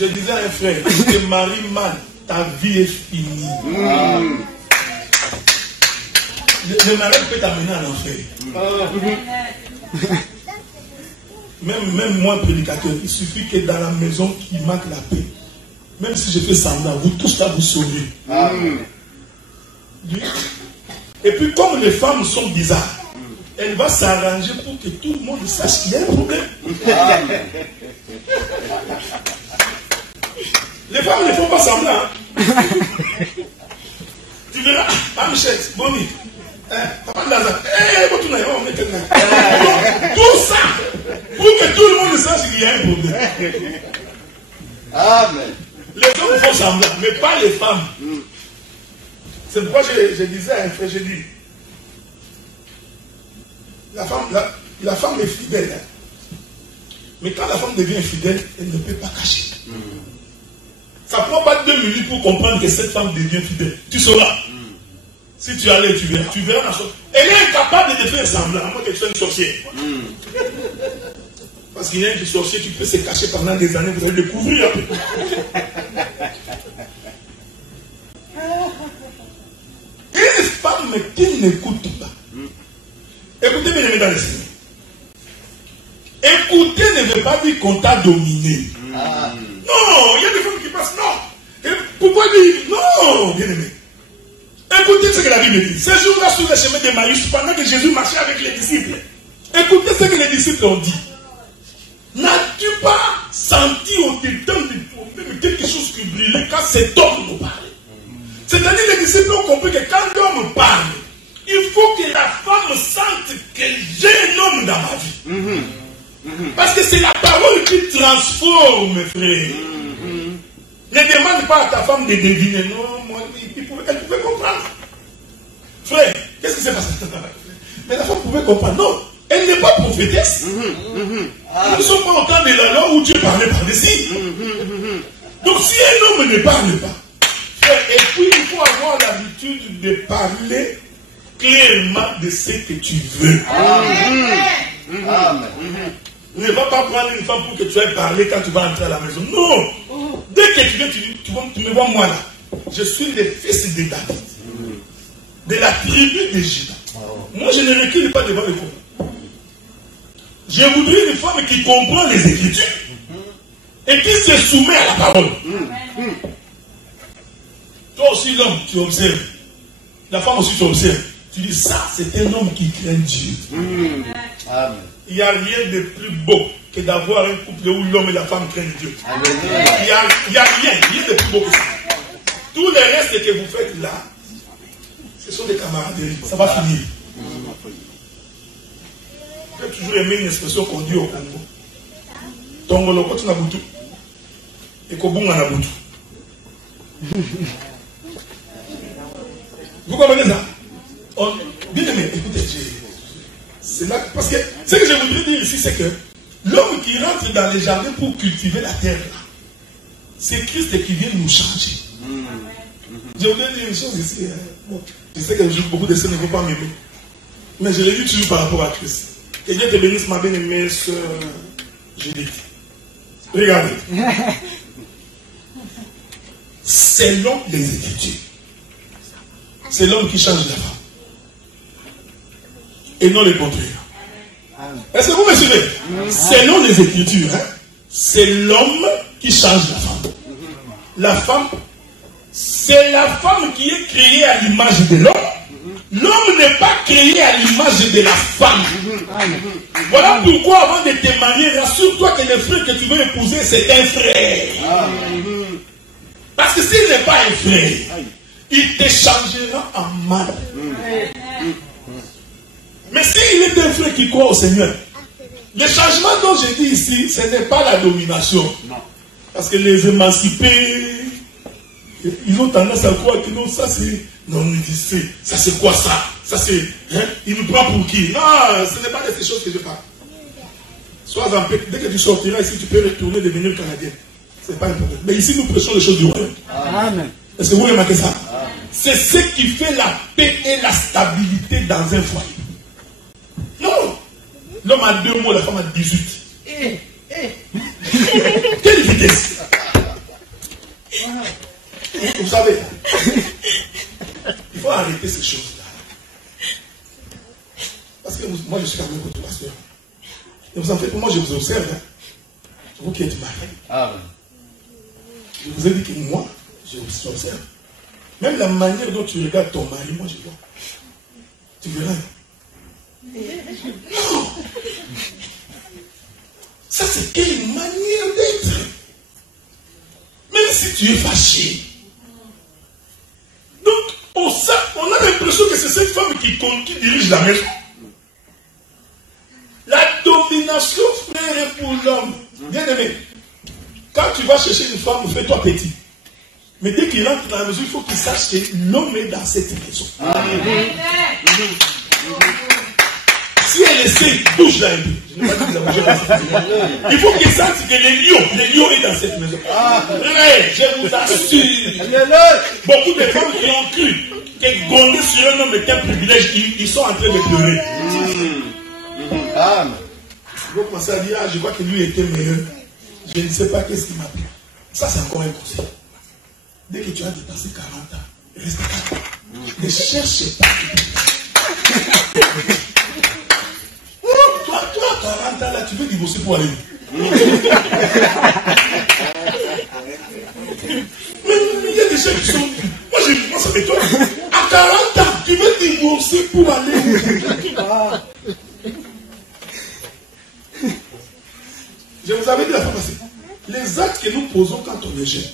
Je disais à un frère, si tu te maries mal, ta vie est finie. Le mariage peut t'amener en enfer. Même moi, prédicateur, il suffit que dans la maison qui manque la paix, même si je fais semblant, vous tous là vous sauvez. Et puis comme les femmes sont bizarres, elle va s'arranger pour que tout le monde sache qu'il y a un problème. Les femmes ne font pas semblant. Tu verras, Michel, Bonnie, Papa Lazare, tout ça, pour que tout le monde sache qu'il y a un problème. Amen. Les hommes font semblant, mais pas les femmes. C'est pourquoi je disais à un frère, je dis, la femme est fidèle. Mais quand la femme devient infidèle, elle ne peut pas cacher. Ça ne prend pas 2 minutes pour comprendre que cette femme devient fidèle. Tu sauras. Si tu allais, tu verras la chose. Elle est incapable de te faire semblant, à moins que tu sois une sorcière. Parce qu'il y a un sorcier qui peut se cacher pendant des années, vous allez le découvrir. Une femme qui n'écoute pas. Écoutez bien, dans les Seigneur. Écouter ne veut pas dire qu'on t'a dominé. Non, il y a des femmes qui passent, non. Et pourquoi dire non, bien aimé? Écoutez ce que la Bible dit. Ces jours-là sur le chemin d'Emmaüs, pendant que Jésus marchait avec les disciples, écoutez ce que les disciples ont dit. N'as-tu pas senti au-dedans de toi-même quelque chose qui brillait quand cet homme nous parlait? C'est-à-dire les disciples ont compris que quand l'homme parle, il faut que la femme sente que j'ai un homme dans ma vie. Parce que c'est la parole qui transforme, frère. Ne demande pas à ta femme de deviner. Non, moi, elle pouvait comprendre. Frère, qu'est-ce qui s'est passé? Mais la femme pouvait comprendre. Non, elle n'est pas prophétesse. Nous ne sommes pas au temps de la loi où Dieu parlait par-dessus. Donc si un homme ne parle pas, frère, et puis il faut avoir l'habitude de parler clairement de ce que tu veux. Amen. Ne va pas prendre une femme pour que tu ailles parler quand tu vas entrer à la maison. Non. Dès que tu viens, tu me vois moi là. Je suis le fils de David. De la tribu de Juda. Moi, je ne recule pas devant le combat. Je voudrais une femme qui comprend les Écritures et qui se soumet à la parole. Toi aussi, l'homme, tu observes. La femme aussi, tu observes. Tu dis, ça, c'est un homme qui craint Dieu. Amen. Il n'y a rien de plus beau que d'avoir un couple où l'homme et la femme craignent Dieu. Il n'y a rien de plus beau que ça. Tout le reste que vous faites là, ce sont des camaraderies. Ça va finir. J'ai toujours aimé une expression qu'on dit au Congo. Tongolo kotu na butu. Et kobunga na butu. Vous comprenez ça? Bien aimé, écoutez, c'est là, parce que ce que je voudrais dire ici, c'est que l'homme qui rentre dans les jardins pour cultiver la terre, là, c'est Christ qui vient nous changer. Je voudrais dire une chose ici. Bon, je sais que beaucoup de sœurs ne vont pas m'aimer. Mais je l'ai dit toujours par rapport à Christ. Que Dieu te bénisse, ma bien-aimée sœur Judith. Regardez. Selon les Écritures, c'est l'homme qui change la femme. Et non le contraire. Est-ce que vous me suivez? Selon les Écritures, hein, c'est l'homme qui change la femme. La femme, c'est la femme qui est créée à l'image de l'homme. L'homme n'est pas créé à l'image de la femme. Voilà pourquoi avant de te marier, rassure-toi que le frère que tu veux épouser, c'est un frère. Parce que s'il n'est pas un frère, il te changera en mal. Mais s'il est un frère qui croit au Seigneur, le changement dont je dis ici, ce n'est pas la domination. Parce que les émancipés, ils ont tendance à croire que non, ça c'est... Non, ils disent, ça c'est quoi ça? Ça c'est... Hein? Il nous prend pour qui? Non, ce n'est pas de ces choses que je parle. Sois en paix. Dès que tu sortiras ici, tu peux retourner devenir Canadien. Ce n'est pas un problème. Mais ici, nous prêchons les choses du royaume. Amen. Est-ce que vous remarquez ça? C'est ce qui fait la paix et la stabilité dans un foyer. Non. L'homme a 2 mots, la femme a 18. Quelle vitesse! Vous savez, il faut arrêter ces choses-là. Parce que moi, je suis quand même votre pasteur. Et vous en faites, moi, je vous observe. Hein. Vous qui êtes mariés. Je vous ai dit que moi, je vous observe. Même la manière dont tu regardes ton mari, moi, je vois. Tu verras. Non! Ça, c'est quelle manière d'être. Même si tu es fâché. Donc, on a l'impression que c'est cette femme qui dirige la maison. La domination, frère, est pour l'homme. Bien aimé, quand tu vas chercher une femme, fais-toi petit. Mais dès qu'il entre dans la maison, il faut qu'il sache que l'homme est dans cette maison. Si elle essaie, bouge-la un peu. Je n'ai pas dit que la bouger comme ça. Il faut qu'il sache que le lion est dans cette maison. Ouais, je vous assure. Beaucoup de femmes qui ont cru que gronder sur un homme est un privilège, ils sont en train de pleurer. Ils vont commencer à dire, je vois que lui était meilleur. Je ne sais pas qu'est-ce qui m'a pris. Ça, c'est encore un conseil. Dès que tu as dépassé 40 ans, reste calme. Ne cherche pas. Toi, 40 ans là, tu veux divorcer pour aller où? Mais il y a des gens qui sont... Moi, ça m'étonne. À 40 ans, tu veux divorcer pour aller où? Je vous avais dit la fois passée. Les actes que nous posons quand on est jeune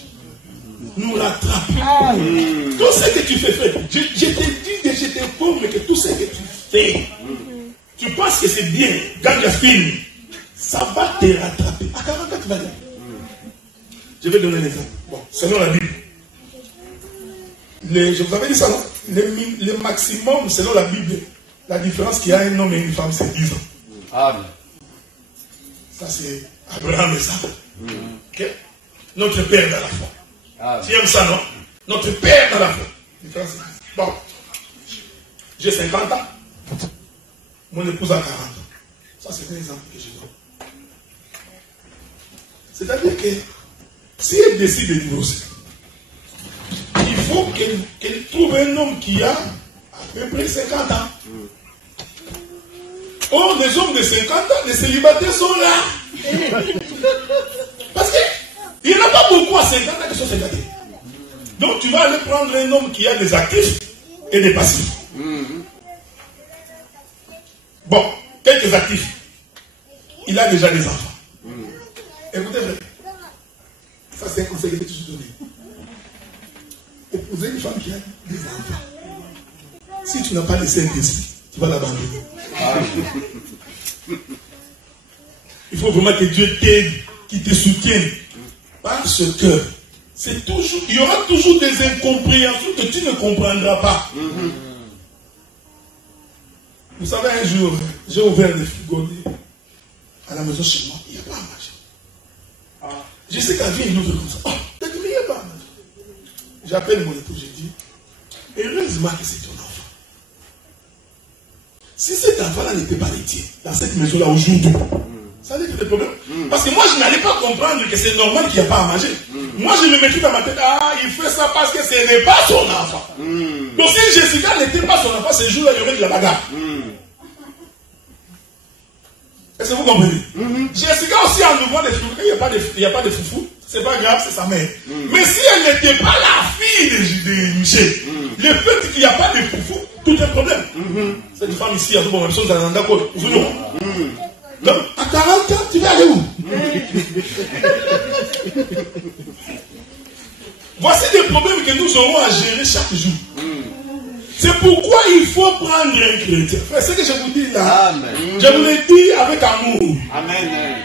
nous rattrapent. Tout ce que tu fais, je te dis que je t'informe que tout ce que tu fais, tu penses que c'est bien, quand tu filmes, ça va te rattraper. À 40 ans, tu vas dire. Je vais donner l'exemple. Bon, selon la Bible. Je vous avais dit ça, non? Le maximum, selon la Bible, la différence qu'il y a un homme et une femme, c'est 10 ans. Amen. Ça, c'est Abraham et Sarah. Okay? Notre père dans la foi. Tu aimes ça, non? Notre père dans la foi. Bon. J'ai 50 ans. Mon épouse a 40 ans. Ça, c'est un exemple que je donne. C'est-à-dire que si elle décide de divorcer, il faut qu'elle trouve un homme qui a à peu près 50 ans. Or, les hommes de 50 ans, les célibataires sont là. Parce qu'il n'y en a pas beaucoup à 50 ans qui sont célibataires. Donc, tu vas aller prendre un homme qui a des actifs et des passifs. Bon, quelques actifs. Il a déjà des enfants. Écoutez, frère. Ça, c'est un conseil que je te donne. Épouser une femme qui a des enfants. Si tu n'as pas de Saint-Esprit, tu vas l'abandonner. Il faut vraiment que Dieu t'aide qui te soutiennent. Parce que c'est toujours, il y aura toujours des incompréhensions que tu ne comprendras pas. Vous savez, un jour, j'ai ouvert le frigo à la maison chez moi, il n'y a pas à manger. Je sais qu'elle vient, il ouvre comme ça. Oh, il n'y a pas à manger. J'appelle mon époux, je dis, heureusement que c'est ton enfant. Si cet enfant-là n'était pas le tien, dans cette maison-là aujourd'hui, ça allait être des problèmes. Parce que moi, je n'allais pas comprendre que c'est normal qu'il n'y a pas à manger. Moi, je me mettais dans ma tête, il fait ça parce que ce n'est pas son enfant. Donc, si Jessica n'était pas son enfant, ce jour-là, il y aurait de la bagarre. Est-ce que vous comprenez? Jessica aussi, en ouvrant des fruits, il n'y a pas de foufou, c'est pas grave, c'est sa mère. Mais si elle n'était pas la fille de Michel, le fait qu'il n'y a pas de foufou, tout est problème. Cette femme ici, a tout bon, même chose, elle est d'accord. Donc, à 40 ans, tu vas aller où? Voici des problèmes que nous aurons à gérer chaque jour. C'est pourquoi il faut prendre un chrétien. C'est ce que je vous dis là. Amen. Je vous le dis avec amour. Amen.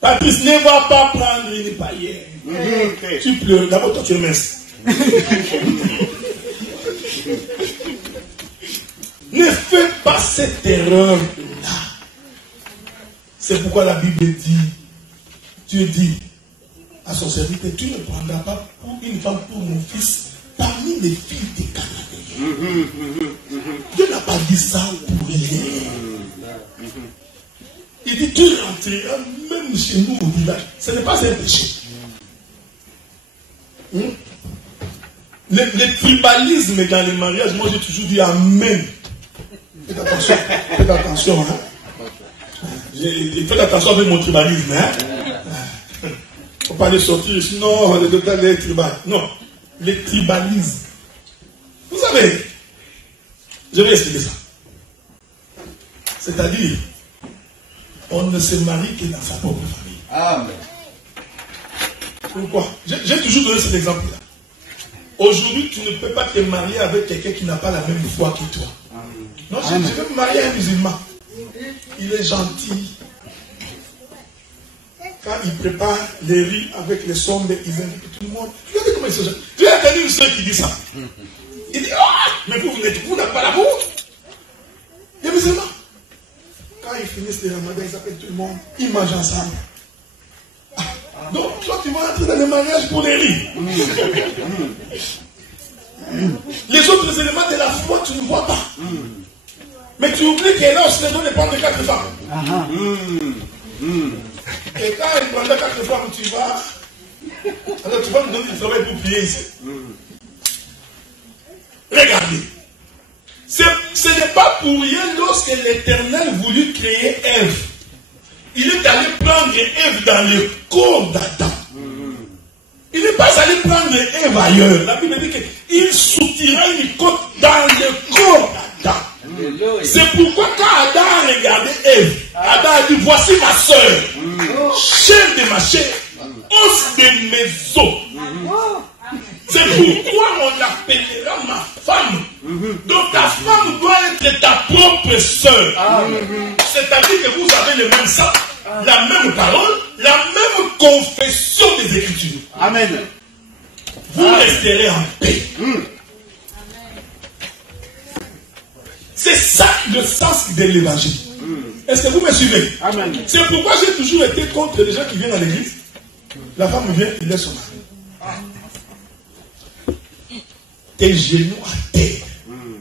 Patrice, ne va pas prendre une païenne. Tu pleures. D'abord, toi, tu es mince. Ne fais pas cette erreur-là. C'est pourquoi la Bible dit, Dieu dit à son serviteur, tu ne prendras pas pour une femme pour mon fils parmi les filles des Cananéens. Dieu n'a pas dit ça pour rien. Il dit, tu rentreras même chez nous au village. Ce n'est pas un péché. Le tribalisme dans les mariages, moi j'ai toujours dit Amen. Faites attention, faites attention. Faites attention avec mon tribalisme. Il ne faut pas les sortir, sinon les docteurs les tribal. Non, le tribalisme. Vous savez, je vais expliquer ça. C'est-à-dire, on ne se marie que dans sa propre famille. Amen. Pourquoi? J'ai toujours donné cet exemple-là. Aujourd'hui, tu ne peux pas te marier avec quelqu'un qui n'a pas la même foi que toi. Amen. Non, je veux me marier à un musulman. Il est gentil. Quand il prépare les riz avec les sondes, ils invitent tout le monde. Regardez comment ils sont gentils. Tu as entendu une soeur qui dit ça. Il dit, mais vous n'avez pas l'amour. Les musulmans. Quand ils finissent les ramadans, ils appellent tout le monde. Ils mangent ensemble. Donc, toi, tu vas entrer dans le mariage pour les riz. Les autres éléments de la foi, tu ne vois pas. Mais tu oublies que là, on se donne les pommes de 4 femmes. Et quand il prendra 4 femmes, tu vas. Alors, tu vas nous donner du travail pour prier ici. Regardez. Ce n'est pas pour rien lorsque l'Éternel voulut créer Ève. Il est allé prendre Ève dans le corps d'Adam. Il n'est pas allé prendre Ève ailleurs. La Bible dit qu'il soutira une côte dans le corps d'Adam. C'est pourquoi quand Adam a regardé Ève, Adam a dit, voici ma soeur, chair de ma chair, os de mes os. C'est pourquoi on l'appellera ma femme. Donc ta femme doit être ta propre soeur. C'est-à-dire que vous avez le même sang, la même parole, la même confession des Écritures. Amen. Vous resterez en paix. C'est ça le sens de l'évangile. Est-ce que vous me suivez? Amen. C'est pourquoi j'ai toujours été contre les gens qui viennent à l'église. La femme vient, il laisse son mari. Tes genoux à terre,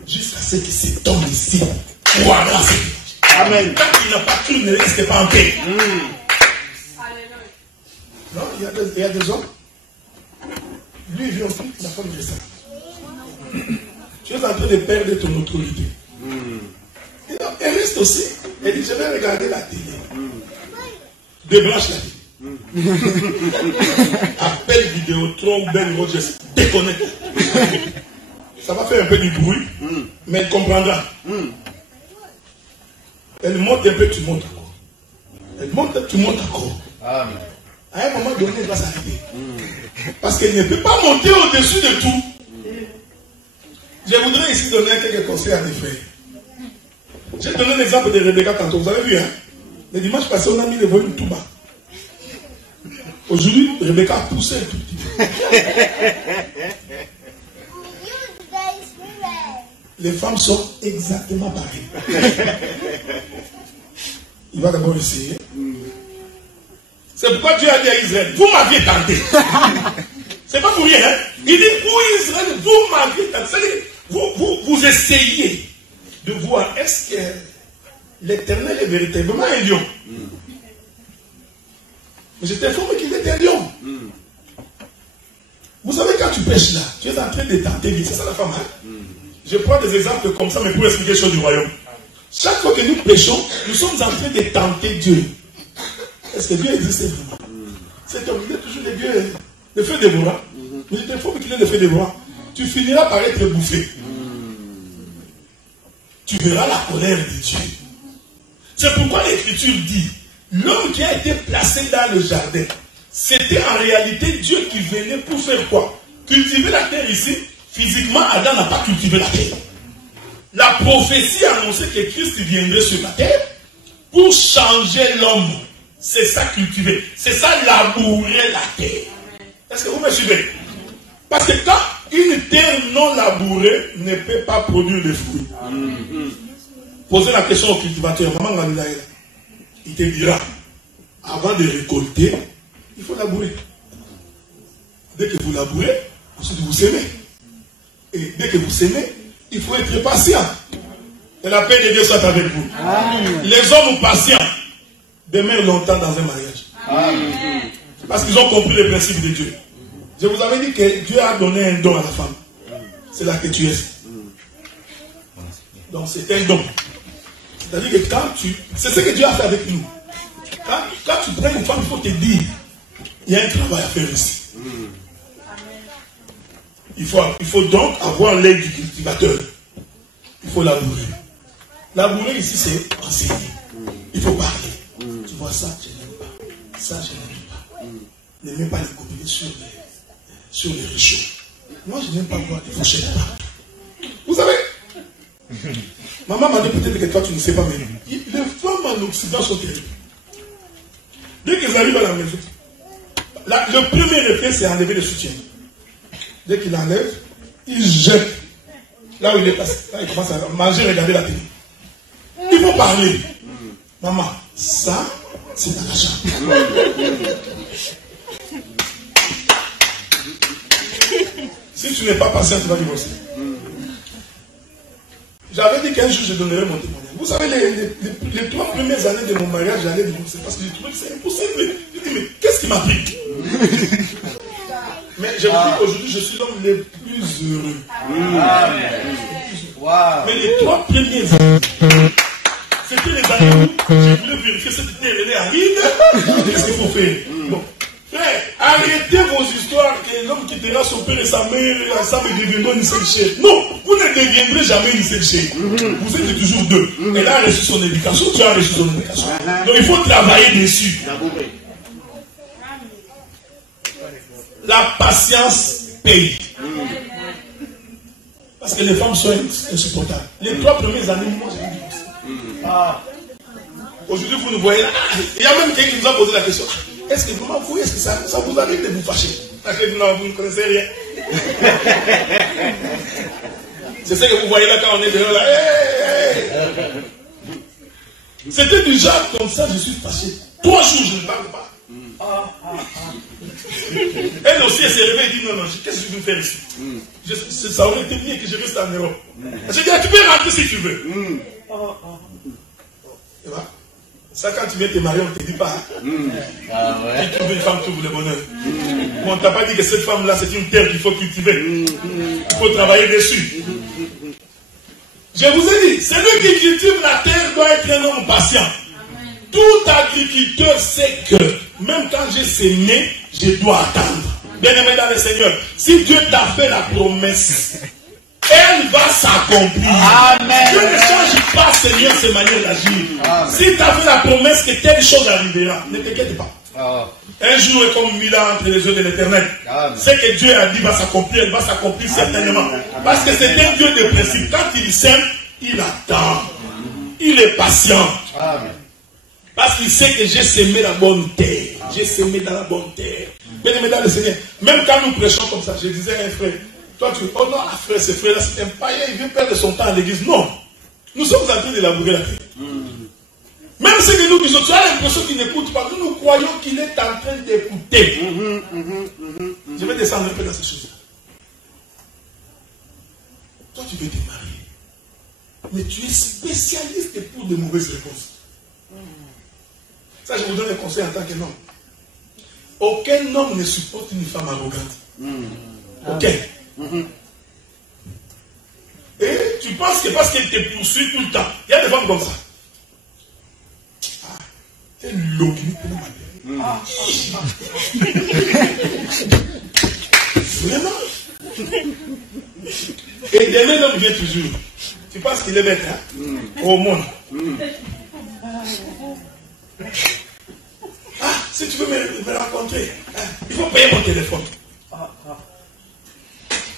jusqu'à ce que cet homme ici croira cette évangile. Amen. Quand il n'a pas cru, ne reste pas en paix. Non, il y a des hommes. Lui, il vient en plus, la femme reste là. Tu es en train de perdre ton autorité. Elle reste aussi. Elle dit, je vais regarder la télé. Débranche la télé. Appelle Vidéotron, Ben Rogers. Déconnecte. Ça va faire un peu du bruit, mais elle comprendra. Elle monte un peu, tu montes encore. Elle monte, tu montes encore. Amen. À un moment donné, elle va s'arrêter. Parce qu'elle ne peut pas monter au-dessus de tout. Je voudrais ici donner quelques conseils à mes frères. J'ai donné l'exemple de Rebecca tantôt. Vous avez vu, hein? Le dimanche passé, on a mis le volume tout bas. Aujourd'hui, Rebecca a poussé un tout petit peu. Les femmes sont exactement pareilles. Il va d'abord essayer. C'est pourquoi Dieu a dit à Israël, vous m'aviez tenté. C'est pas pour rien. Hein? Il dit, vous Israël, vous m'aviez tenté. Vous essayez de voir, est-ce que l'Éternel est véritablement un lion? Mais je t'informe qu'il est un lion. Vous savez, quand tu pêches là, tu es en train de tenter Dieu. C'est ça la femme. Hein? Je prends des exemples comme ça, mais pour expliquer les choses du royaume. Chaque fois que nous pêchons, nous sommes en train de tenter Dieu. Est-ce que Dieu existe vraiment? C'est comme il est toujours le Dieu, le feu dévorant. Mais je t'informe qu'il est le feu dévorant. Tu finiras par être bouffé. Tu verras la colère de Dieu. C'est pourquoi l'Écriture dit, l'homme qui a été placé dans le jardin, c'était en réalité Dieu qui venait pour faire quoi? Cultiver la terre ici. Physiquement, Adam n'a pas cultivé la terre. La prophétie annonçait que Christ viendrait sur la terre pour changer l'homme. C'est ça cultiver. C'est ça labourer la terre. Est-ce que vous me suivez? Parce que quand une terre non labourée ne peut pas produire de fruits. Posez la question au cultivateur. Maman Galila, il te dira, avant de récolter, il faut labourer. Dès que vous labourez, ensuite vous semez. Et dès que vous semez, il faut être patient. Et la paix de Dieu soit avec vous. Amen. Les hommes patients demeurent longtemps dans un mariage. Amen. Parce qu'ils ont compris les principes de Dieu. Je vous avais dit que Dieu a donné un don à la femme. C'est là que tu es. Donc c'est un don. C'est-à-dire que quand tu... C'est ce que Dieu a fait avec nous. Quand tu prends une femme, il faut te dire, il y a un travail à faire ici. Il faut donc avoir l'aide du cultivateur. Il faut labourer. Labourer ici, c'est enseigner. Il faut parler. Tu vois ça, je n'aime pas. Ça, je n'aime pas. Ne mets pas les copier sur les réchauds. Moi, je n'aime pas voir des fourchettes partout. Vous savez, maman m'a dit peut-être que toi, tu ne sais pas, mais les femmes en Occident sont terribles. Dès qu'ils arrivent à la maison, le premier réflexe, c'est enlever le soutien. Dès qu'il enlève, il jette. Là où il est passé, là il commence à manger, regarder la télé. Il faut parler. Maman, ça, c'est dans la chambre. Si tu n'es pas patient, tu vas divorcer. J'avais dit qu'un jour je donnerais mon témoignage. Vous savez, les 3 premières années de mon mariage, j'allais divorcer parce que j'ai trouvé que c'est impossible. Je dis, mais qu'est-ce qui m'a pris? Mais je vous dis qu'aujourd'hui, je suis l'homme le plus heureux. Mais les 3 premières années, c'était les années où je voulais vérifier cette terre, elle est aride. Qu'est-ce qu'il faut faire? Bon. Frère, arrêtez vos histoires que l'homme quittera son père et sa mère ensemble deviendront une seule chair. Non, vous ne deviendrez jamais une seule chair. Vous êtes toujours deux. Elle a reçu son éducation, tu as reçu son éducation. Donc il faut travailler dessus. La patience paye. Parce que les femmes sont insupportables. Les 3 premières années, moi j'ai dit aujourd'hui, vous nous voyez là. Il y a même quelqu'un qui nous a posé la question. Est-ce que vraiment vous, est-ce que ça vous arrive de vous fâcher? Non, vous ne connaissez rien. C'est ce que vous voyez là quand on est dehors là. C'était du genre comme ça, je suis fâché. 3 jours, je ne parle pas. Elle aussi, elle s'est réveillée et dit non, qu'est-ce que je veux faire ici? Ça aurait été mieux que je reste en Europe. J'ai dit, tu peux rentrer si tu veux. Et voilà. Ça, quand tu viens te marier, on ne te dit pas. Tu trouves une femme, trouve le bonheur. On ne t'a pas dit que cette femme-là, c'est une terre qu'il faut cultiver. Il faut travailler dessus. Je vous ai dit, celui qui cultive la terre doit être un homme patient. Tout agriculteur sait que, même quand j'ai semé, je dois attendre. Bien-aimé dans le Seigneur, si Dieu t'a fait la promesse, elle va s'accomplir. Dieu ne change pas, Seigneur, ses manières d'agir. Si tu as fait la promesse que telle chose arrivera, ne t'inquiète pas. Un jour est comme 1000 ans entre les yeux de l'Éternel. Ce que Dieu a dit va s'accomplir, elle va s'accomplir certainement. Parce que c'est un Dieu de principe. Quand il sème, il attend. Il est patient. Parce qu'il sait que j'ai semé la bonne terre. J'ai semé dans la bonne terre. Bien-aimé dans le Seigneur. Même quand nous prêchons comme ça, je disais à un frère, toi tu dis, oh non, frère, ce frère-là, c'est un païen, il veut perdre son temps à l'église. Non. Nous sommes en train de labourer la terre. Même ce que nous disons, tu as l'impression qu'il n'écoute pas. Nous croyons qu'il est en train d'écouter. Je vais descendre un peu dans ces choses-là. Toi, tu veux te marier. Mais tu es spécialiste pour de mauvaises réponses. Ça, je vous donne un conseil en tant qu'homme. Aucun homme ne supporte une femme arrogante. Aucun. Et tu penses que parce qu'elle te poursuit tout le temps, il y a des femmes comme ça. C'est l'oblique pour ma Vraiment. Et demain, l'homme vient toujours. Tu penses qu'il est bête, hein? Au monde. Ah, si tu veux me rencontrer, hein, il faut payer mon téléphone.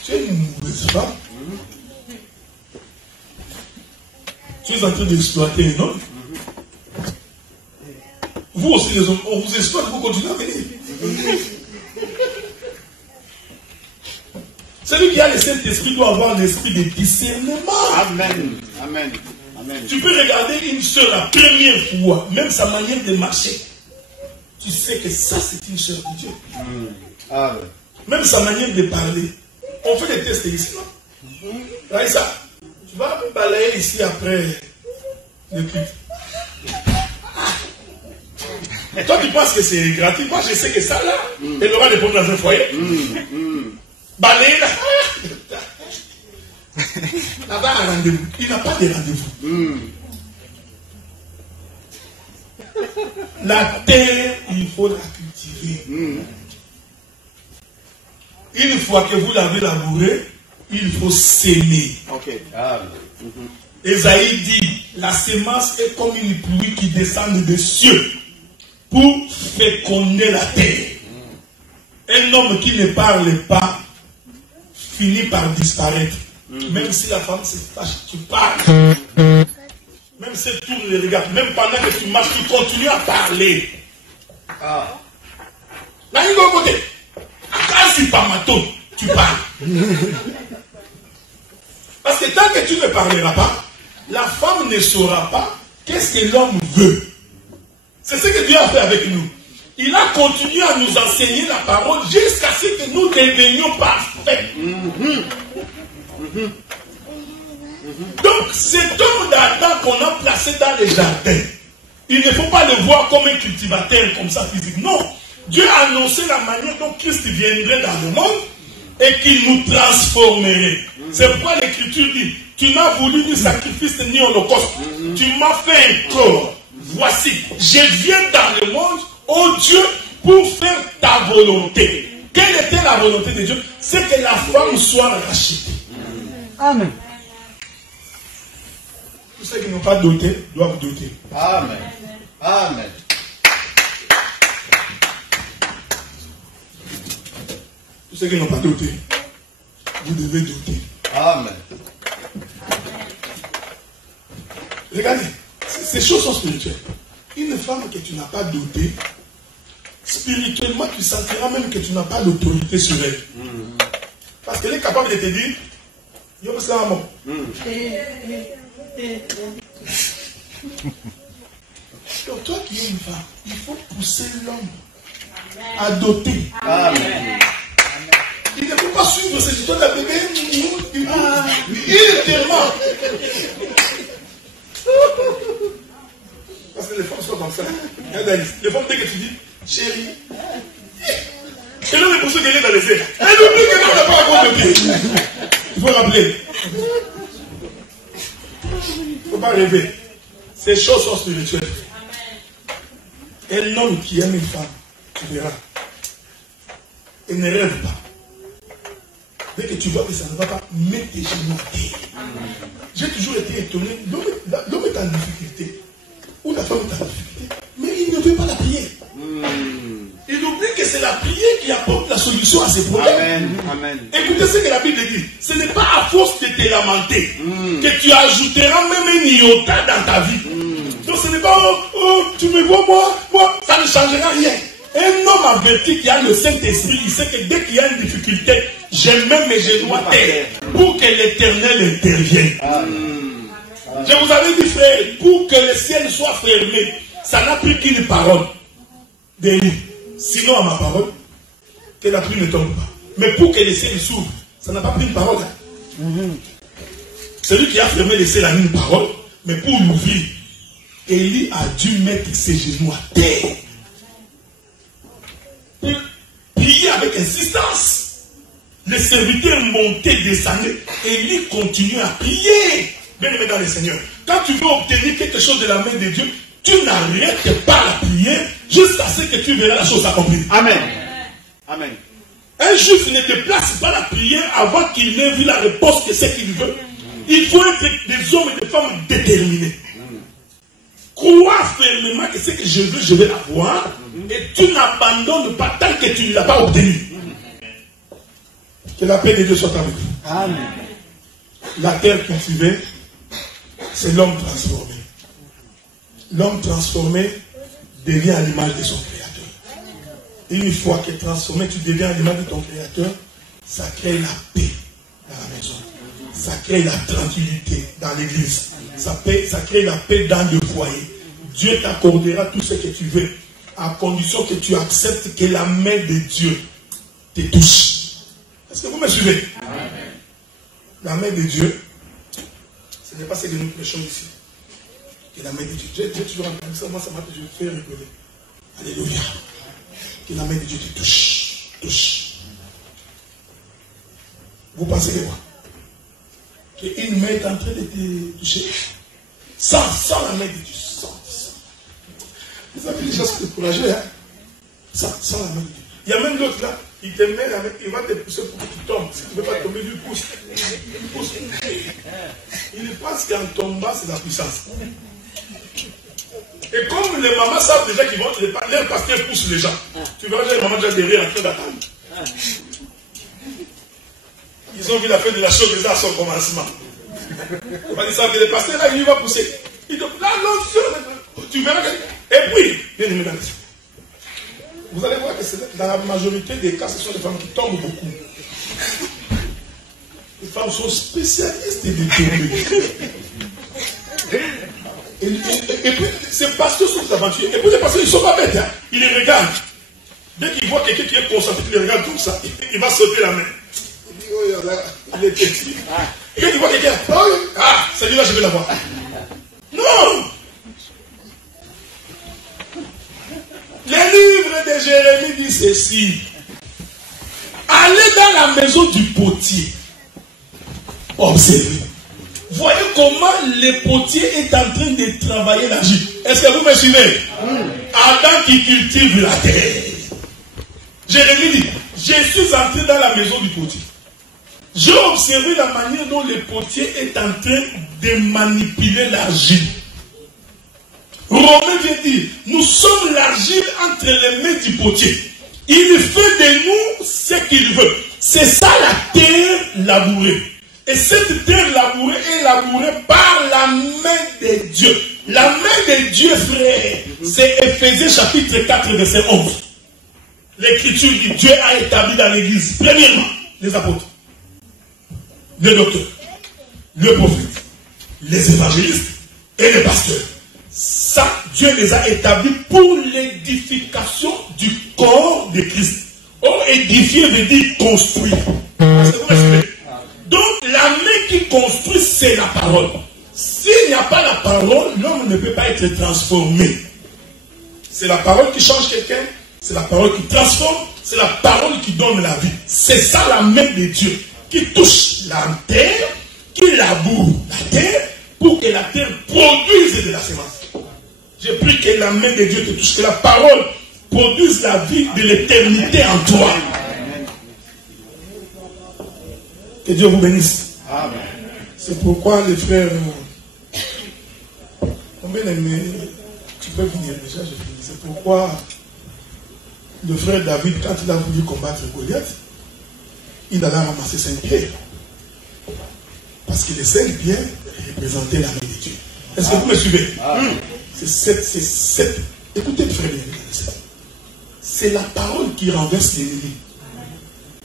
Tu es une mauvaise femme. Tu es en train d'exploiter un homme. Vous aussi, les hommes, on vous exploite, vous continuez à venir. Celui qui a le Saint-Esprit doit avoir l'esprit de discernement. Amen. Amen. Amen. Tu peux regarder une soeur la première fois, même sa manière de marcher. Tu sais que ça, c'est une soeur de Dieu. Amen. Même sa manière de parler. On fait des tests ici, non? Raïssa, tu vas balayer ici après le culte. Toi, tu penses que c'est gratuit. Moi, je sais que ça, là, elle aura des problèmes dans un foyer. Balayer, là. Là-bas, un rendez-vous. Il n'a pas de rendez-vous. La terre, il faut la cultiver. Une fois que vous l'avez labourée, il faut s'aimer. Okay. Esaïe dit, la semence est comme une pluie qui descend des cieux pour féconder la terre. Un homme qui ne parle pas finit par disparaître. Même si la femme se fâche, tu parles. Même si tu tournes les regards, même pendant que tu marches, tu continues à parler. Là, il va côté. Quand pas maton, tu parles. Parce que tant que tu ne parleras pas, la femme ne saura pas qu'est-ce que l'homme veut. C'est ce que Dieu a fait avec nous. Il a continué à nous enseigner la parole jusqu'à ce que nous devenions parfaits. Donc, cet homme d'Adam qu'on a placé dans les jardins, il ne faut pas le voir comme un cultivateur comme ça physique. Non. Dieu a annoncé la manière dont Christ viendrait dans le monde et qu'il nous transformerait. C'est pourquoi l'Écriture dit, tu n'as voulu ni sacrifice ni holocauste. Tu m'as fait un corps. Voici, je viens dans le monde, ô Dieu, pour faire ta volonté. Quelle était la volonté de Dieu? C'est que la femme soit rachetée. Amen. Tous ceux qui n'ont pas doté doivent doter. Amen. Amen. Tous ceux qui n'ont pas doté, vous devez doter. Amen. Regardez, ces choses sont spirituelles. Une femme que tu n'as pas dotée, spirituellement, tu sentiras même que tu n'as pas d'autorité sur elle. Parce qu'elle est capable de te dire, yo, c'est un mot. Donc, toi qui es une femme, il faut pousser l'homme à doter. Amen. Il ne faut pas suivre ces histoires de bébé. Il est tellement. Parce que les femmes sont comme ça. Les femmes, dès que tu dis, chérie, et là, les poussées qu'elle est dans les airs. Elle oublie que non, on n'a pas encore de pied. Il faut rappeler. Il ne faut pas rêver. Ces choses sont spirituelles. Un homme qui aime une femme, tu verras. Il ne rêve pas. Dès que tu vois que ça ne va pas, mets tes genoux à terre. J'ai toujours été étonné. L'homme est en difficulté. Ou la femme est en difficulté. Mais il ne veut pas la prière. Il oublie que c'est la prière qui apporte la solution à ses problèmes. Amen. Amen. Écoutez ce que la Bible dit. Ce n'est pas à force de te lamenter que tu ajouteras même un iota dans ta vie. Donc ce n'est pas, oh, tu me vois, moi, ça ne changera rien. Un homme averti qui a le Saint-Esprit, il sait que dès qu'il y a une difficulté, je mets mes genoux à terre pour que l'Éternel intervienne. Je vous avais dit, frère, pour que le ciel soit fermé, ça n'a pris qu'une parole d'Élie. Sinon, à ma parole, que la pluie ne tombe pas. Mais pour que le ciel s'ouvre, ça n'a pas pris une parole. Celui qui a fermé le ciel a mis une parole, mais pour l'ouvrir, Élie a dû mettre ses genoux à terre. Pour prier avec insistance. Les serviteurs montaient, descendaient. Élie continue à prier. Bien aimé dans le Seigneur. Quand tu veux obtenir quelque chose de la main de Dieu, tu n'arrêtes pas la prière jusqu'à ce que tu verras la chose accomplie. Amen. Amen. Un juif ne déplace pas la prière avant qu'il n'ait vu la réponse de ce qu'il veut. Il faut être des hommes et des femmes déterminés. Crois fermement que ce que je veux, je vais l'avoir. Et tu n'abandonnes pas tant que tu ne l'as pas obtenu. Que la paix de Dieu soit avec vous. Amen. La terre cultivée, c'est l'homme transformé. L'homme transformé devient à l'image de son Créateur. Et une fois que transformé, tu deviens à l'image de ton Créateur, ça crée la paix dans la maison. Ça crée la tranquillité dans l'église. Ça crée la paix dans le foyer. Dieu t'accordera tout ce que tu veux, à condition que tu acceptes que la main de Dieu te touche. Est-ce que vous me suivez? Amen. La main de Dieu, ce n'est pas ce que nous prêchons ici. Que la main de Dieu, Dieu toujours en train de ça, moi ça m'a toujours fait rigoler. Alléluia. Que la main de Dieu te touche. Touche. Vous pensez que quoi? Qu'une main est en train de te toucher. Sans la main de Dieu. Sans. Vous avez des gens qui sont découragés, hein? Sans la main de Dieu. Il y a même d'autres là, il te met la main, il va te pousser pour que tu tombes. Si tu ne veux pas tomber, lui pousse. Il pense qu'en tombant, c'est la puissance. Et comme les mamans savent déjà qu'ils vont, leur pasteur pousse les gens. Tu verras déjà les mamans déjà derrière en train d'attendre. Ils ont vu la fin de la chose déjà à son commencement. Ils savent que le pasteur là, il va pousser. Il dit, là, l'autre, tu verras que... Et puis, bien aimé dans les... Vous allez voir que dans la majorité des cas, ce sont des femmes qui tombent beaucoup. Les femmes sont spécialistes de tomber. Et puis, ces pasteurs sont aventuriers. Et puis, les pasteurs, ils ne sont pas bêtes. Hein. Ils les regardent. Dès qu'ils voient quelqu'un qui est concentré, ils les regardent comme ça. Il va sauter la main. Il dit, oh, là, il est petit. Et quand il voit quelqu'un, oh, celui-là, je vais l'avoir. Non! Le livre de Jérémie dit ceci. Allez dans la maison du potier. Observez. Voyez comment le potier est en train de travailler l'argile. Est-ce que vous me suivez? Adam qui cultive la terre. Jérémie dit, je suis entré dans la maison du potier. J'ai observé la manière dont le potier est en train de manipuler l'argile. Romain vient dire, nous sommes l'argile entre les mains du potier. Il fait de nous ce qu'il veut. C'est ça la terre labourée. Et cette terre labourée est labourée par la main de Dieu. La main de Dieu, frère, c'est Éphésiens chapitre 4, verset 11. L'écriture dit, Dieu a établi dans l'église, premièrement, les apôtres, les docteurs, les prophètes, les évangélistes et les pasteurs. Ça, Dieu les a établis pour l'édification du corps de Christ. Or, édifier veut dire construire. Donc, la main qui construit, c'est la parole. S'il n'y a pas la parole, l'homme ne peut pas être transformé. C'est la parole qui change quelqu'un, c'est la parole qui transforme, c'est la parole qui donne la vie. C'est ça la main de Dieu qui touche la terre, qui laboure la terre pour que la terre produise de la semence. J'ai pris que la main de Dieu te touche, que la parole produise la vie de l'éternité en toi. Que Dieu vous bénisse. Amen. C'est pourquoi les frères, combien d'amis, tu peux venir déjà, je finis. C'est pourquoi le frère David, quand il a voulu combattre Goliath, il allait ramasser 5 pierres. Parce que les 5 pierres représentaient la main de Dieu. Est-ce que vous me suivez? C'est 7. Écoutez, frère, c'est la parole qui renverse l'ennemi.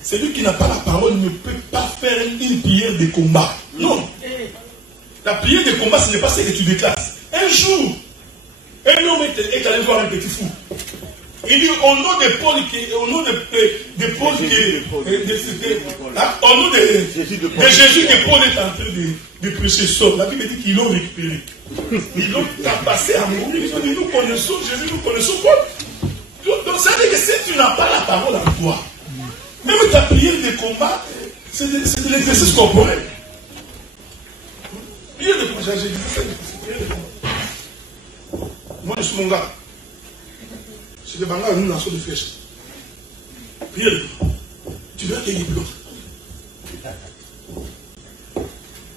Celui qui n'a pas la parole ne peut pas faire une prière de combat. Non. La prière de combat, ce n'est pas celle que tu déclasses. Un jour, un homme est allé voir un petit fou. Il dit au nom de Paul, au nom de Paul, au nom de Jésus que Paul est en train de prêcher sort. La Bible dit qu'ils l'ont récupéré. Ils l'ont tabassé à mourir. Ils ont dit nous connaissons Jésus, nous connaissons Paul. Donc ça veut dire que si tu n'as pas la parole en toi, même ta prière de combat, c'est de l'exercice corporel. Prière de combat, j'ai dit ça, prière de combat. Moi je suis mon gars. C'est des bangas, nous lançons des flèches. Prière de combat. Tu verras qu'il y a des blocs.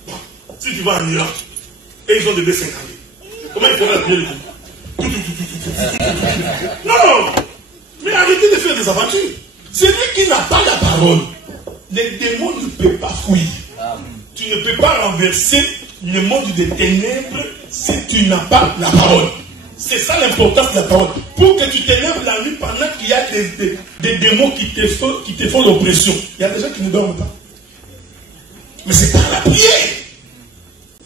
Bon, si tu vas en Irak, et ils ont des B50, comment il faudra la prière de combat? Non! Mais arrêtez de faire des aventures. Celui qui n'a pas la parole, les démons ne peuvent pas fuir. Tu ne peux pas renverser le monde des ténèbres si tu n'as pas la parole. C'est ça l'importance de la parole. Pour que tu t'élèves la nuit pendant qu'il y a des démons qui te font l'oppression. Il y a des gens qui ne dorment pas. Mais c'est par la prière.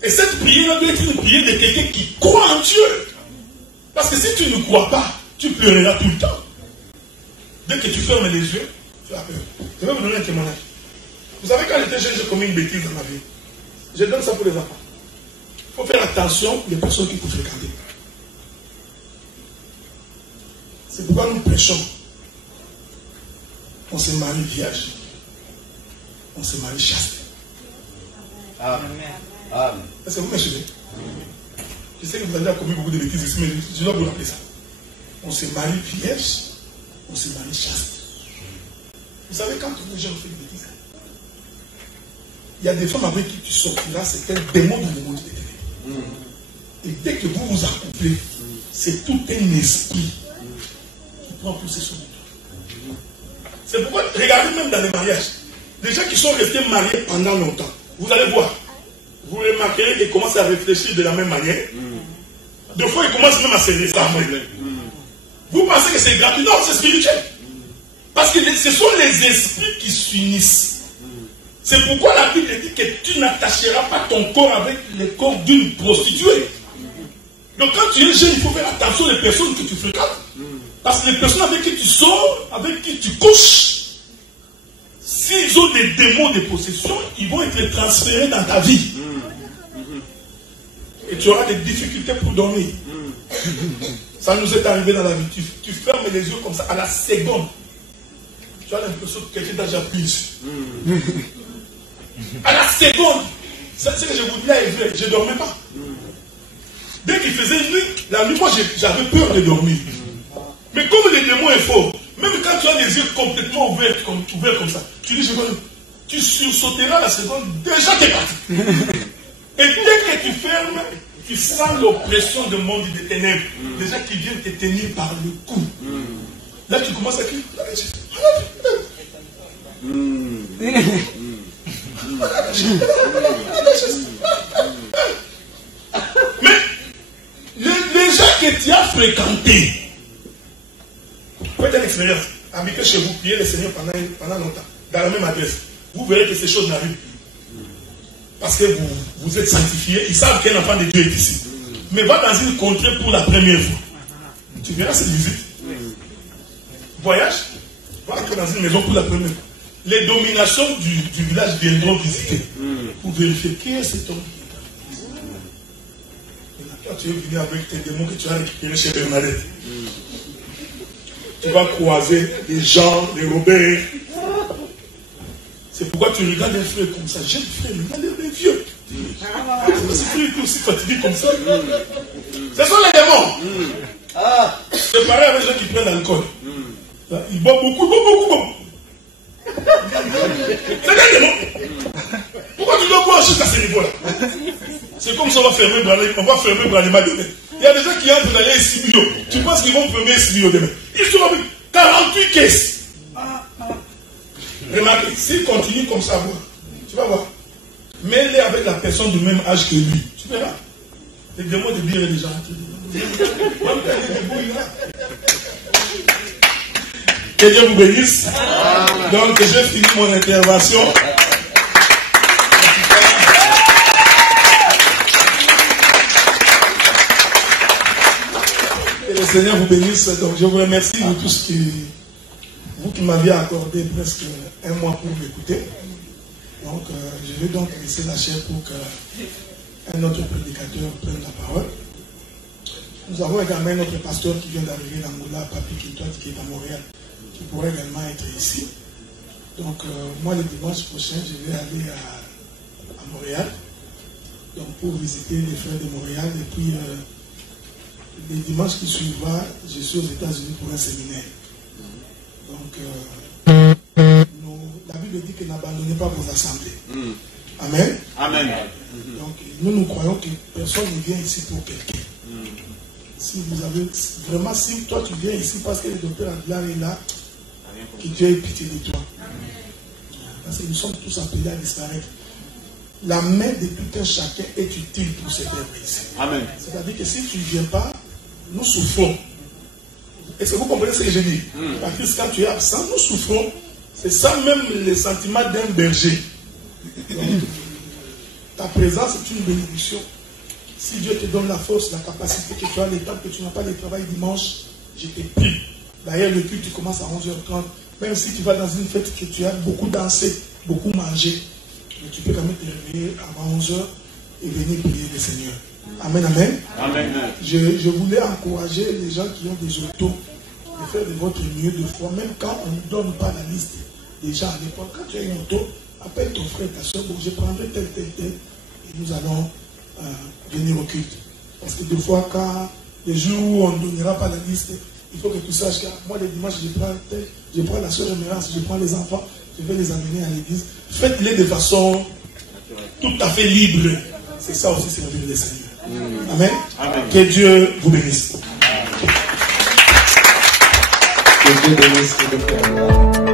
Et cette prière doit être une prière de quelqu'un qui croit en Dieu. Parce que si tu ne crois pas, tu pleureras tout le temps. Dès que tu fermes les yeux, tu as peur. Je vais vous donner un témoignage. Vous savez, quand j'étais jeune, j'ai commis une bêtise dans ma vie. Je donne ça pour les enfants. Il faut faire attention aux personnes qui vous fréquenter. C'est pourquoi nous prêchons. On se marie vierge. On se marie chaste. Amen. Est-ce que vous me suivez? Je sais que vous avez commis beaucoup de bêtises ici, mais je dois vous rappeler ça. On se marie vierge. On se marie chaste. Vous savez, quand les gens font des bêtises, il y a des femmes avec qui tu sortiras, c'est un démon dans le monde des ténèbres. Et dès que vous vous accouplez, c'est tout un esprit qui prend possession de toi. C'est pourquoi, regardez même dans les mariages, les gens qui sont restés mariés pendant longtemps, vous allez voir, vous remarquerez qu'ils commencent à réfléchir de la même manière. Des fois, ils commencent même à se ressembler. Vous pensez que c'est gratuit? Non, c'est spirituel. Parce que ce sont les esprits qui s'unissent. C'est pourquoi la Bible dit que tu n'attacheras pas ton corps avec le corps d'une prostituée. Donc quand tu es jeune, il faut faire attention aux personnes que tu fréquentes. Parce que les personnes avec qui tu sors, avec qui tu couches, s'ils ont des démons de possession, ils vont être transférés dans ta vie. Et tu auras des difficultés pour dormir. Ça nous est arrivé dans la vie. Tu fermes les yeux comme ça, à la seconde. Tu as l'impression que quelqu'un t'a déjà pris. À la seconde. C'est ce que je vous dis là, je ne dormais pas. Dès qu'il faisait nuit, la nuit, moi j'avais peur de dormir. Mais comme le démon est fort, même quand tu as les yeux complètement ouverts comme ça, tu dis, tu sursauteras la seconde, déjà t'es parti. Et dès que tu fermes, tu sens l'oppression du monde des ténèbres. Des gens qui viennent te tenir par le cou. Là, tu commences à crier. Mais les gens que tu as fréquentés, faites une expérience. Habitez chez vous, priez le Seigneur pendant longtemps, dans la même adresse. Vous verrez que ces choses n'arrivent plus. Parce que vous êtes sanctifiés, ils savent qu'un enfant de Dieu est ici. Mais va dans une contrée pour la première fois. Tu verras cette visite. Voyage, va entrer dans une maison pour la première fois. Les dominations du village viendront visiter pour vérifier qui est cet homme. Quand tu es venu avec tes démons que tu as récupérés chez Bernadette, tu vas croiser les gens, les Robert. C'est pourquoi tu regardes un frère comme ça. Jeune frère, il a l'air d'un vieux. Ce frère est aussi fatigué comme ça. Ce sont les démons. C'est pareil avec les gens qui prennent l'alcool. Ils boivent beaucoup. C'est des démons. Pourquoi tu dois boire jusqu'à ce niveau-là? C'est comme ça, on va fermer Branima demain. Il y a des gens qui entrent dans les SBO. Tu penses qu'ils vont fermer SBO demain? Ils sont avec 48 caisses. Remarquez, s'il continue comme ça, tu vas voir. Mets-les avec la personne du même âge que lui. Tu verras. Les démons de dire les gens. Que Dieu vous bénisse. Donc, j'ai fini mon intervention. Que le Seigneur vous bénisse. Donc, je vous remercie de tous vous qui m'aviez accordé presque un mois pour m'écouter. Donc, je vais donc laisser la chair pour qu'un autre prédicateur prenne la parole. Nous avons également notre pasteur qui vient d'arriver d'Angola, Papi Kitoit, qui est à Montréal, qui pourrait également être ici. Donc, moi, le dimanche prochain, je vais aller à Montréal, donc pour visiter les frères de Montréal. Et puis, le dimanche qui suivra, je suis aux États-Unis pour un séminaire. Donc, la Bible dit que n'abandonnez pas vos assemblées. Amen. Amen. Donc, nous croyons que personne ne vient ici pour quelqu'un. Si vous avez vraiment, si toi tu viens ici parce que le docteur Adlar est là, que Dieu ait pitié de toi. Parce que nous sommes tous appelés à disparaître. La main de tout un chacun est utile pour cette œuvre ici. Amen. C'est-à-dire que si tu ne viens pas, nous souffrons. Est-ce que vous comprenez ce que je dis? Parce que quand tu es absent, nous souffrons. C'est ça même le sentiment d'un berger. Donc, ta présence est une bénédiction. Si Dieu te donne la force, la capacité que tu as, le temps que tu n'as pas de travail dimanche, je te prie. D'ailleurs, le culte commence à 11h30. Même si tu vas dans une fête que tu as beaucoup dansé, beaucoup mangé, mais tu peux quand même te réveiller avant 11h et venir prier le Seigneur. Amen, amen. Amen. Je voulais encourager les gens qui ont des autos de faire de votre mieux de foi, même quand on ne donne pas la liste des gens à l'époque. Quand tu as une auto, appelle ton frère, ta soeur, bon, je prendrai tel, et nous allons venir au culte. Parce que des fois, quand les jours où on ne donnera pas la liste, il faut que tu saches que moi, le dimanche, je prends la soeur Mérance, je prends les enfants, je vais les amener à l'église. Faites-les de façon tout à fait libre. C'est ça aussi, servir le Seigneur. Amen. Amen. Que Dieu vous bénisse. Que Dieu bénisse le Père.